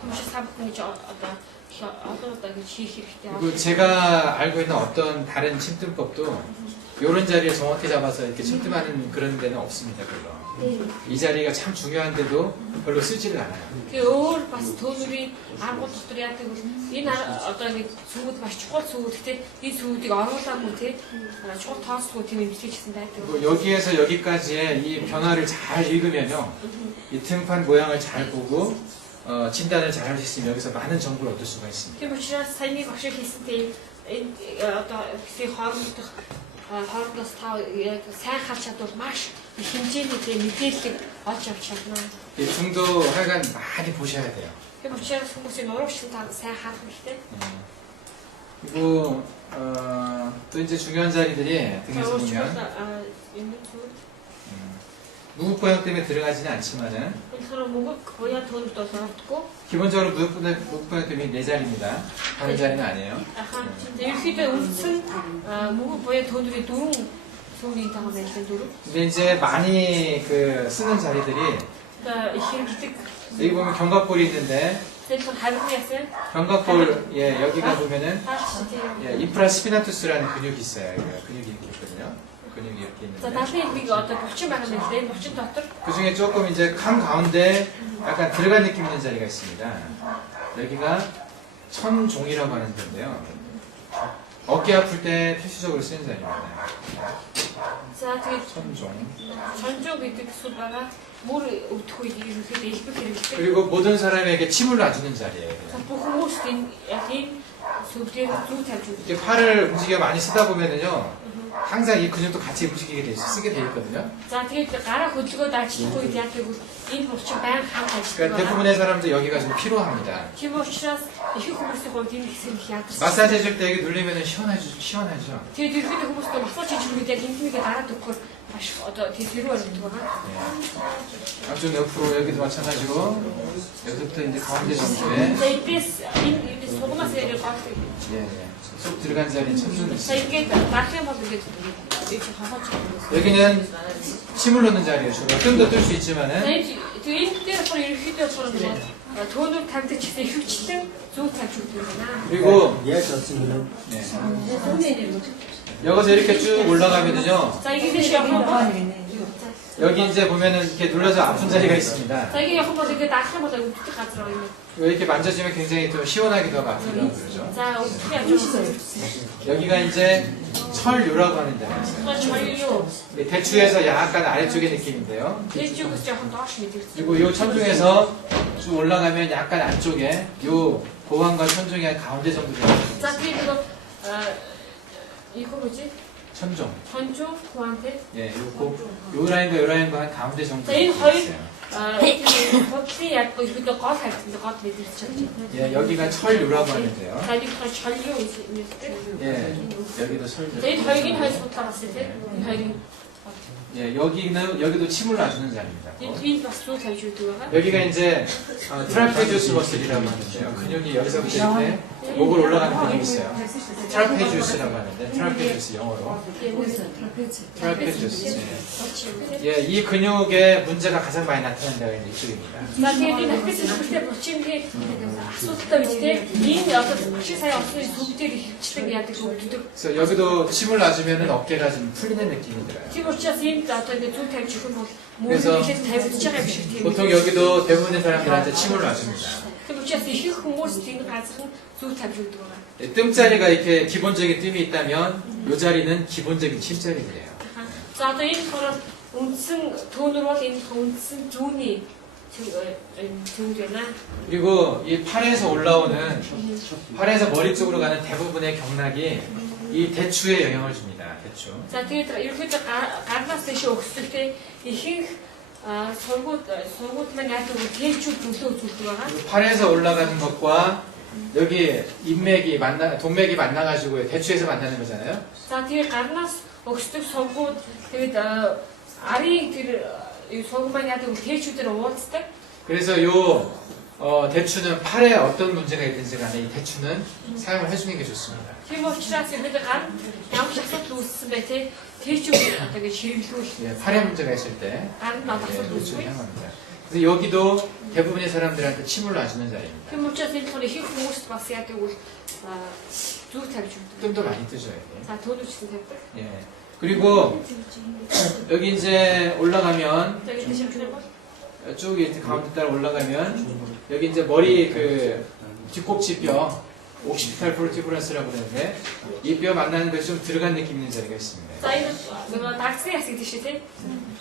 хүмүүс сабхны гэж одоо олон удаа гэж хийх хэрэгтэй. 그리고 제가 알고 있는 어떤 다른 침뜸법도 이런 자리를 정확히 잡아서 이렇게 침뜸하는 그런 데는 없습니다, 별로. 이 자리가 참 중요한데도 별로 쓰지를 않아요. Тэгээ өөр бас төмөрийн аргууд дотор яадаг бол энэ одоо нэг сүгүүд маш чухал сүгүүд гэхдээ энэ сүгүүдийг оруулаагүй тий чухал тоосгүй тийм имжлэг гэсэн байдаг. 그리고 여기에서 여기까지의 이 변화를 잘 읽으면요, 이 등판 모양을 잘 보고 진단을 잘 할 수 있으면 여기서 많은 정보를 얻을 수가 있습니다. Тийм учраас саяны багш хийсэн тийм энэ одоо хэсгийн хоорондоос та яг сайн харж чадвал маш их хэмжээний тийм мэдээлэл олж авч чадна. 이 등도 하여간 많이 보셔야 돼요. Тийм учраас хүмүүсийн урагшлыг та сайн харах хэрэгтэй. 그리고 또 이제 중요한 자리들이 등에서 보면 무극보양 때문에 들어가지는 않지만은 Тэгэхээр мөнгө буяа төлөвд бол ордоггүй. 기본적으로 무극보양 때문에 네 자리입니다. 다른 자리는 아니에요. Аха. Ерөнхийдөө үндсэн мөнгө буяа төлөвийн дөрвөн сүмийн таа байж байгаа дөрөв. 근데 이제 많이 그 쓰는 자리들이 Одоо их хэрэгдэг. 여기 보면 견갑골이 있는데 Тэгэхээр харин яасан? 견갑골 예 여기가 보면은 Таач тийм. 예, 인프라스피나투스라는 근육이 있어요. 여기가 근육이 이렇게 있거든요. 근육이 이렇게 За 있는데 даалгын нэг одоо булчин байгаа юм байна. Энэ булчин дотор 그 중에 조금 이제 칸 가운데 약간 들어간 느낌 있는 자리가 있습니다. 여기가 천종이라고 하는 데인데요. 어깨 아플 때 필수적으로 쓰는 자리입니다. за тэгээд 천종. 전조 гэдэг зүйл байгаа. Мөр өвдөх үед ерөнхийдөө илбэг хэрэгтэй. 그리고 모든 사람에게 침을 놔주는 자리예요. За бүх хүмүүст энэ яг энэ сүлдээр зүг тавьж 이렇게 팔을 움직여 많이 쓰다 보면은요, 항상 이 근육도 같이 움직이게 돼 있어 쓰게 돼 있거든요. За тэгээд гараа хөдөлгөөд ажиллах үед яг тэгвэл энэ булчин байнга хамт ажилладаг. 그러니까 대부분의 사람들 여기가 좀 피로합니다. Тийм учраас их хүмүүсийн хувьд энэ хэсэг их ядарсан. 마사지 해줄 때 여기 누르면 시원하죠. Тэгээд ерөнхийдөө хүмүүстэй массаж хийж өгөх үед яг энтнийг гараад өгөхөөр маш одоо тийм хэрүү болдог байгаа. 앞쪽 옆으로 여기도 마찬가지고 여기부터 이제 가운데 정도에 За эдээс энэ сугнаас яриг гол. 쏙 들어간 자리 천둥이 За 있어요. ингээд гарах юм бол ингээд их хаваач. 여기는 침을 놓는 자리예요. 좀 더 뜰 수 있지만은 Тэгээд энэ дээр болохоор ерөнхийдөө болохоор төөнөр тавьдаг ч гэсэн хөвчлэн зүг тавьж өгдөг байна. 그리고 예, 좋습니다. 여기서 이렇게 쭉 올라가면은요. За ингээд дэш явах юм бол 여기 이제 보면은 이렇게 눌러서 아픈 자리가 있습니다. За 이게 한번 이렇게 딱 한번 더 өвдөх газар байна. 이렇게 만져주면 굉장히 또 시원하기도 하고 아프기도 하고 그러죠. За өвдөх юм. 여기가 이제 철요라고 하는 데가 있어요. 저희요. 이 대추에서 약간 아래쪽의 느낌인데요. 대쪽에서 조금 더 하시면 그리고 이 천중에서 쭉 올라가면 약간 안쪽에 이 고환과 천중의 가운데 정도 돼요. 자, 그리고 이거 뭐지? 천중. 전주 구한테. 예, 요 라인과 한 가운데 정도 자, 이 있어요. 버티 약간 이것도 거 같은데 거 되죠. 예, 여기가 철요라고 하는데요. 자, 이거 전류 있을 때. 예, 여기도 철요. 자, 이 덜긴 할수부터 봤을 때. 덜긴. 예, 여기도 침을 놔주는 자리입니다. 이 박수 잘 주도가. 여기가 이제 트라페지우스 머슬이라고 하는데요. 근육이 여기서부터 이렇게 목을 올라가는 근육이 있어요. 트라페지우스라고 하는데 트라페지우스 영어로 트라페지우스. 예, 이 근육에 문제가 가장 많이 나타나는 데가 이제 이쪽입니다. 자, тэгээд 낙태스 хүртэл булчингийн асуудалтай үедээ энэ одоо багшийн сая олсон сүмдэр ихчлэн яадаг өвддөг. 그래서 여기도 침을 놔주면 어깨가 좀 풀리는 느낌이 들어요. Тийм учраас энд одоо ингээд зүг тавьж өгөх нь бол 그래서 мөрөглөд тавьж байгаа юм шиг тийм. 보통 여기도 대부분의 사람들한테 침을 놔줍니다. Тийм учраас их хүмүүс энэ газар нь зүг тавьж өгдөг байгаа. 예, 뜸자리가 이렇게 기본적인 뜸이 있다면 이 자리는 기본적인 침자리예요. За одоо энэ болохоор үндсэн төөнөр бол энэ үндсэн зүүнний төвд байна. 그리고 이 팔에서 올라오는 팔에서 머리 쪽으로 가는 대부분의 경락이 이 대추에 영향을 줍니다. 대추. За тэгээд ерөнхийдөө гарнаас дэше өгсөлтэй ихэнх сургууд маань яг л тэлчүүд төлөө үзүүлдэг байгаа. 팔에서 올라가는 것과 여기 동맥이 만나가지고 대추에서 만나는 거잖아요. За тэгээд гарнаас өгсдөг сургууд тэгээд арын тэр сургууд маань яг л тэлчүүдээр уулздаг. 그래서 요 대추는 팔에 어떤 문제가 있든지 간에 이 대추는 사용을 해주는 게 좋습니다. Тийм учраас ерөнхийдөө гар ямар ч асуудал үүссэн бай тээ тэлчүүд одоо ингэ ширэглүүл 예, 팔에 문제가 있을 때 гар нь одоо 예, асуудал 대추를 үүсгүй. 사용합니다. 그래서 여기도 대부분의 사람들한테 침을 놔주는 자리입니다. Тийм учраас энэ болохоор их хүмүүст бас яг тэгвэл зүг тавьж өгдөг. 뜸도 많이 뜨죠 여기. За төөнөчсөн тавьдаг. 예. 그리고 여기 이제 올라가면 Тэгээд тийш юм бол 쭉 이렇게 가운데 따라 올라가면 여기 이제 머리 그 뒷꼭지 뼈 옥시피탈 프로티브런스라고 그러는데 이 뼈 만나는 것이 좀 들어간 느낌 있는 자리가 있습니다. за энэ нөгөө дагцны яс гэдэг шиг тийм.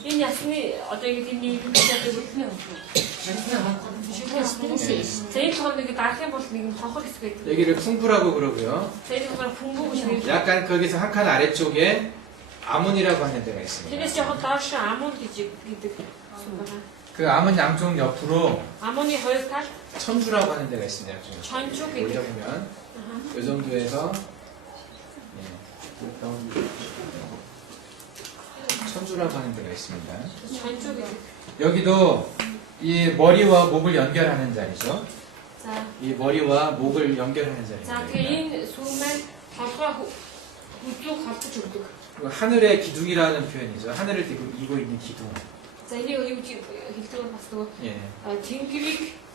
Энэ ясны одоо ингэ тийм нэг юм гэдэг үтнэ. За энэ болохоор нэг дарах юм бол нэг юм хонхор хэсэг байдаг. 여기를 풍부라고 그러고요. За энэ болохоор 풍부고 шиг. 약간 거기서 한 칸 아래쪽에 아문이라고 하는 데가 있습니다. Тэрнээс жоохон доош амун гэдэг юм байна. 그 암은 양쪽 옆으로 Амуны хоёр тал 천주라고 하는 데가 있습니다. чончуг гэдэг. 올려보면 이 정도에서 천주라고 하는 데가 있습니다. чончуг гэдэг. 여기도 이 머리와 목을 연결하는 자리죠. За 이 머리와 목을 연결하는 за 자리입니다. тэгээ энэ сүм маань толгой хүзүүг холбож өгдөг. 그리고 하늘의 기둥이라는 표현이죠. 하늘을 이고 있는 기둥. За энийг юу гэж хэлдэг вэ бас нөгөө 예.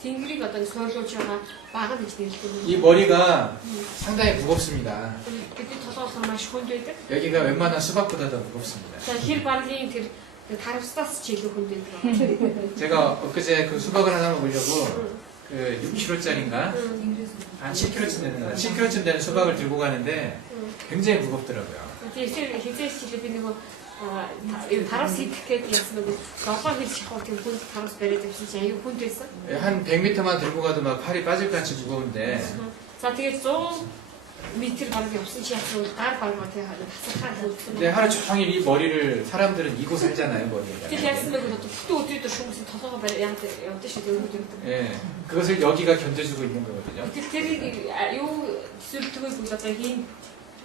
тэнгэрийг одоо суурлуулж байгаа баг гэж нэрлэдэг. 이 머리가 상당히 무겁습니다. бидний толгойс маш хүнд байдаг. 여기가 웬만한 수박보다 더 무겁습니다. За хэр баргийн тэр таравсаас ч илүү хүнд байдаг. 제가 엊그제 그 수박을 하나 먹으려고 그 6kg짜리인가 한 7kg쯤 되는 거 7kg쯤 되는 수박을 들고 가는데 굉장히 무겁더라고요. Тэгэхээр хизээс чи би нөгөө таравс идэх гэдэг ясна нөгөө долгоо хэл шахах тийм хүнд таравс бариад явсан чи аюу хүнд байсан. 한 100m만 들고 가도 막 팔이 빠질 것 같이 무거운데 За тэгээд 100 밑으로 가는 게 없으니 앞으로 깔 바른 것 같아요. 근데 하루 종일 이 머리를 사람들은 이고 살잖아요, 머리를. 또 뒤도 shumsin толгой байр янз явдаг шүү дээ. 예, 그것을 여기가 견뎌주고 있는 거거든요. Тэр юу зүртгөө бүгд одоо хийн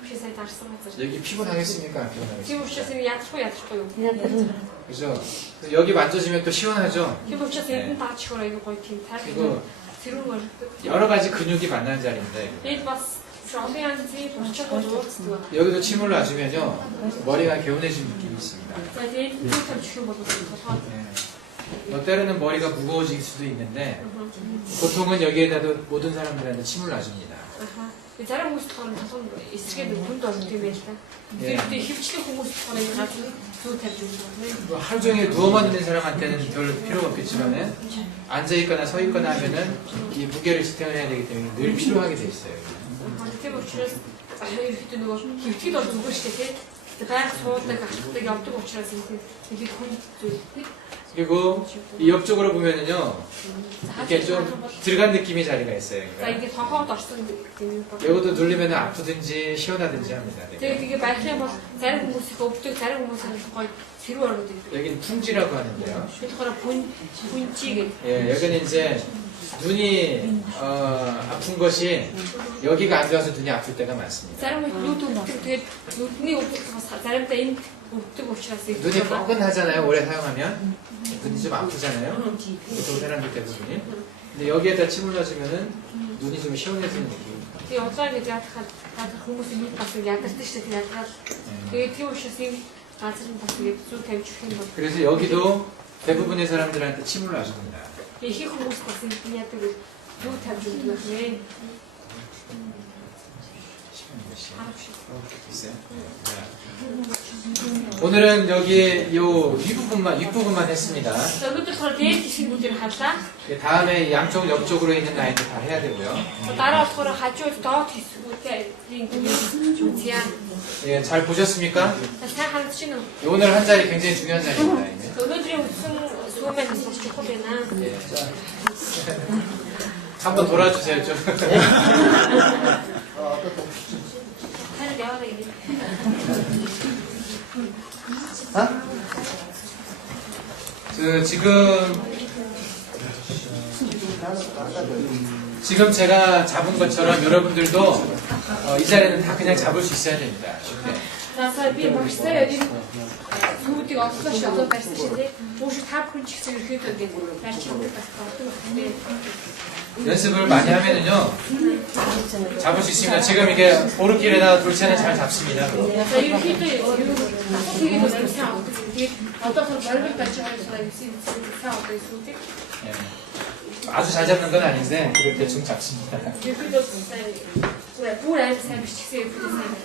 хүчээсээ дарсан газар. 여기 피곤하겠습니까? 안 피곤하겠습니까? Тийм учраас энэ яахгүй юу. 그죠? 그래서 여기 만져지면 또 시원하죠? Тийм учраас энэ даач хөр аягүй гоё тийм 그리고 тайван зэрэг болдог. 여러 가지 근육이 만나는 자리인데 Энд бас шоны янзын болчиход уулздаг. 여기도 침을 놔주면요 머리가 개운해지는 느낌이 있습니다. За тэгээд юу тавьчих юм бол толгой. 예. 때로는 머리가 무거워질 수도 있는데 보통은 여기에다도 모든 사람들한테 침을 놔줍니다. 아하. зарим хүмүүс болохоор толгой эсрэгээд хүнд болдог юм байна л та. 예. Тэгээд хөвчлэн хүмүүс болохоор энэ газар зүү тавьж өгдөг байна. 뭐 하루 종일 누워만 있는 사람한테는 별 필요가 없겠지만은 앉아있거나 서있거나 하면은 이 무게를 지탱을 해야 되기 때문에 늘 필요하게 돼 있어요. Тийм учраас ерөөхдөө нөгөө хөвчгөл бол зүгээр шүү дээ тийм. Байг суудаг, алхдаг явдаг учраас энэ хүн зүйл. 그리고 이 옆쪽으로 보면은요 이렇게 좀 들어간 느낌의 자리가 있어요. За 이게 хохоод орсон юм байна. 여기도 누르면 아프든지 시원하든지 합니다. Тэгээд 이게 байхын бол зарим хүмүүс их өвдөг, зарим хүмүүс гоё сэрүү ороод идэв. 여기는 풍지라고 하는데요. Тэгэхээр 분지 гэдэг. 예, 여기는 이제 눈이 아픈 것이 여기가 안 좋아서 눈이 아플 때가 많습니다. зарим хүмүүс нүд өвдөг. Тэгээд нүдний өвдөг бас заримдаа энэ өвдөг учраас 눈이 뻐근하잖아요. 오래 사용하면 눈이 좀 아프잖아요. 보통 사람들 대부분이. 근데 여기에다 침을 넣어주면은 눈이 좀 시원해지는 느낌입니다. Тэгээд удааг яатахад хүмүүсийн нүд бас ядардаг шүү дээ. Ядараад тэгээд тийм учраас энэ газар нь бас тэгээд зүү тавьж өгөх юм бол 그래서 여기도 대부분의 사람들한테 침을 놔줍니다. их хүмүүс бас энэ яадаг зүү тавьж өгдөг байна. 있어요? 오늘은 여기 요 윗부분만 했습니다. За өнөөдөр болохоор дээд хэсгүүдээр харлаа. 다음에 양쪽 옆쪽으로 있는 라인도 다 해야 되고요. Дараа болохоор хажууд доод хэсгүүдийн үзье. 예, 잘 보셨습니까? сайн харагдаж байна уу? 오늘 한 자리 굉장히 중요한 자리입니다. 이제. өнөөдрийн үсэн сүүмэн бас чухал байна. 예, 자, 한번 돌아주세요 좀. хайр яваарай гэж. 지금 제가 잡은 것처럼 여러분들도 이 자리는 다 그냥 잡을 수 있어야 됩니다. 쉽게. Насаа би багштай яг сүүдийг олсон шиг одоо барьсан шиг тийм. Ууш та хүн ч гэсэн ихэд ингээд барьчихсан бас болдог байна. 연습을 많이 하면은요 잡을 수 있습니다. 지금 이게 오르길에다가 돌체는 잘 잡습니다. За ерөнхийдөө юу тэгээд бас сайн авдаг. Тэгээд одоохор баримт барьж байгаа юм шиг сайн авдаг сүүдийг. 예. 아주 잘 잡는 건 아닌데 그래도 대충 잡습니다. ерөнхийдөө сайн бүр аим сайн бичсэн юм шиг сайн байна.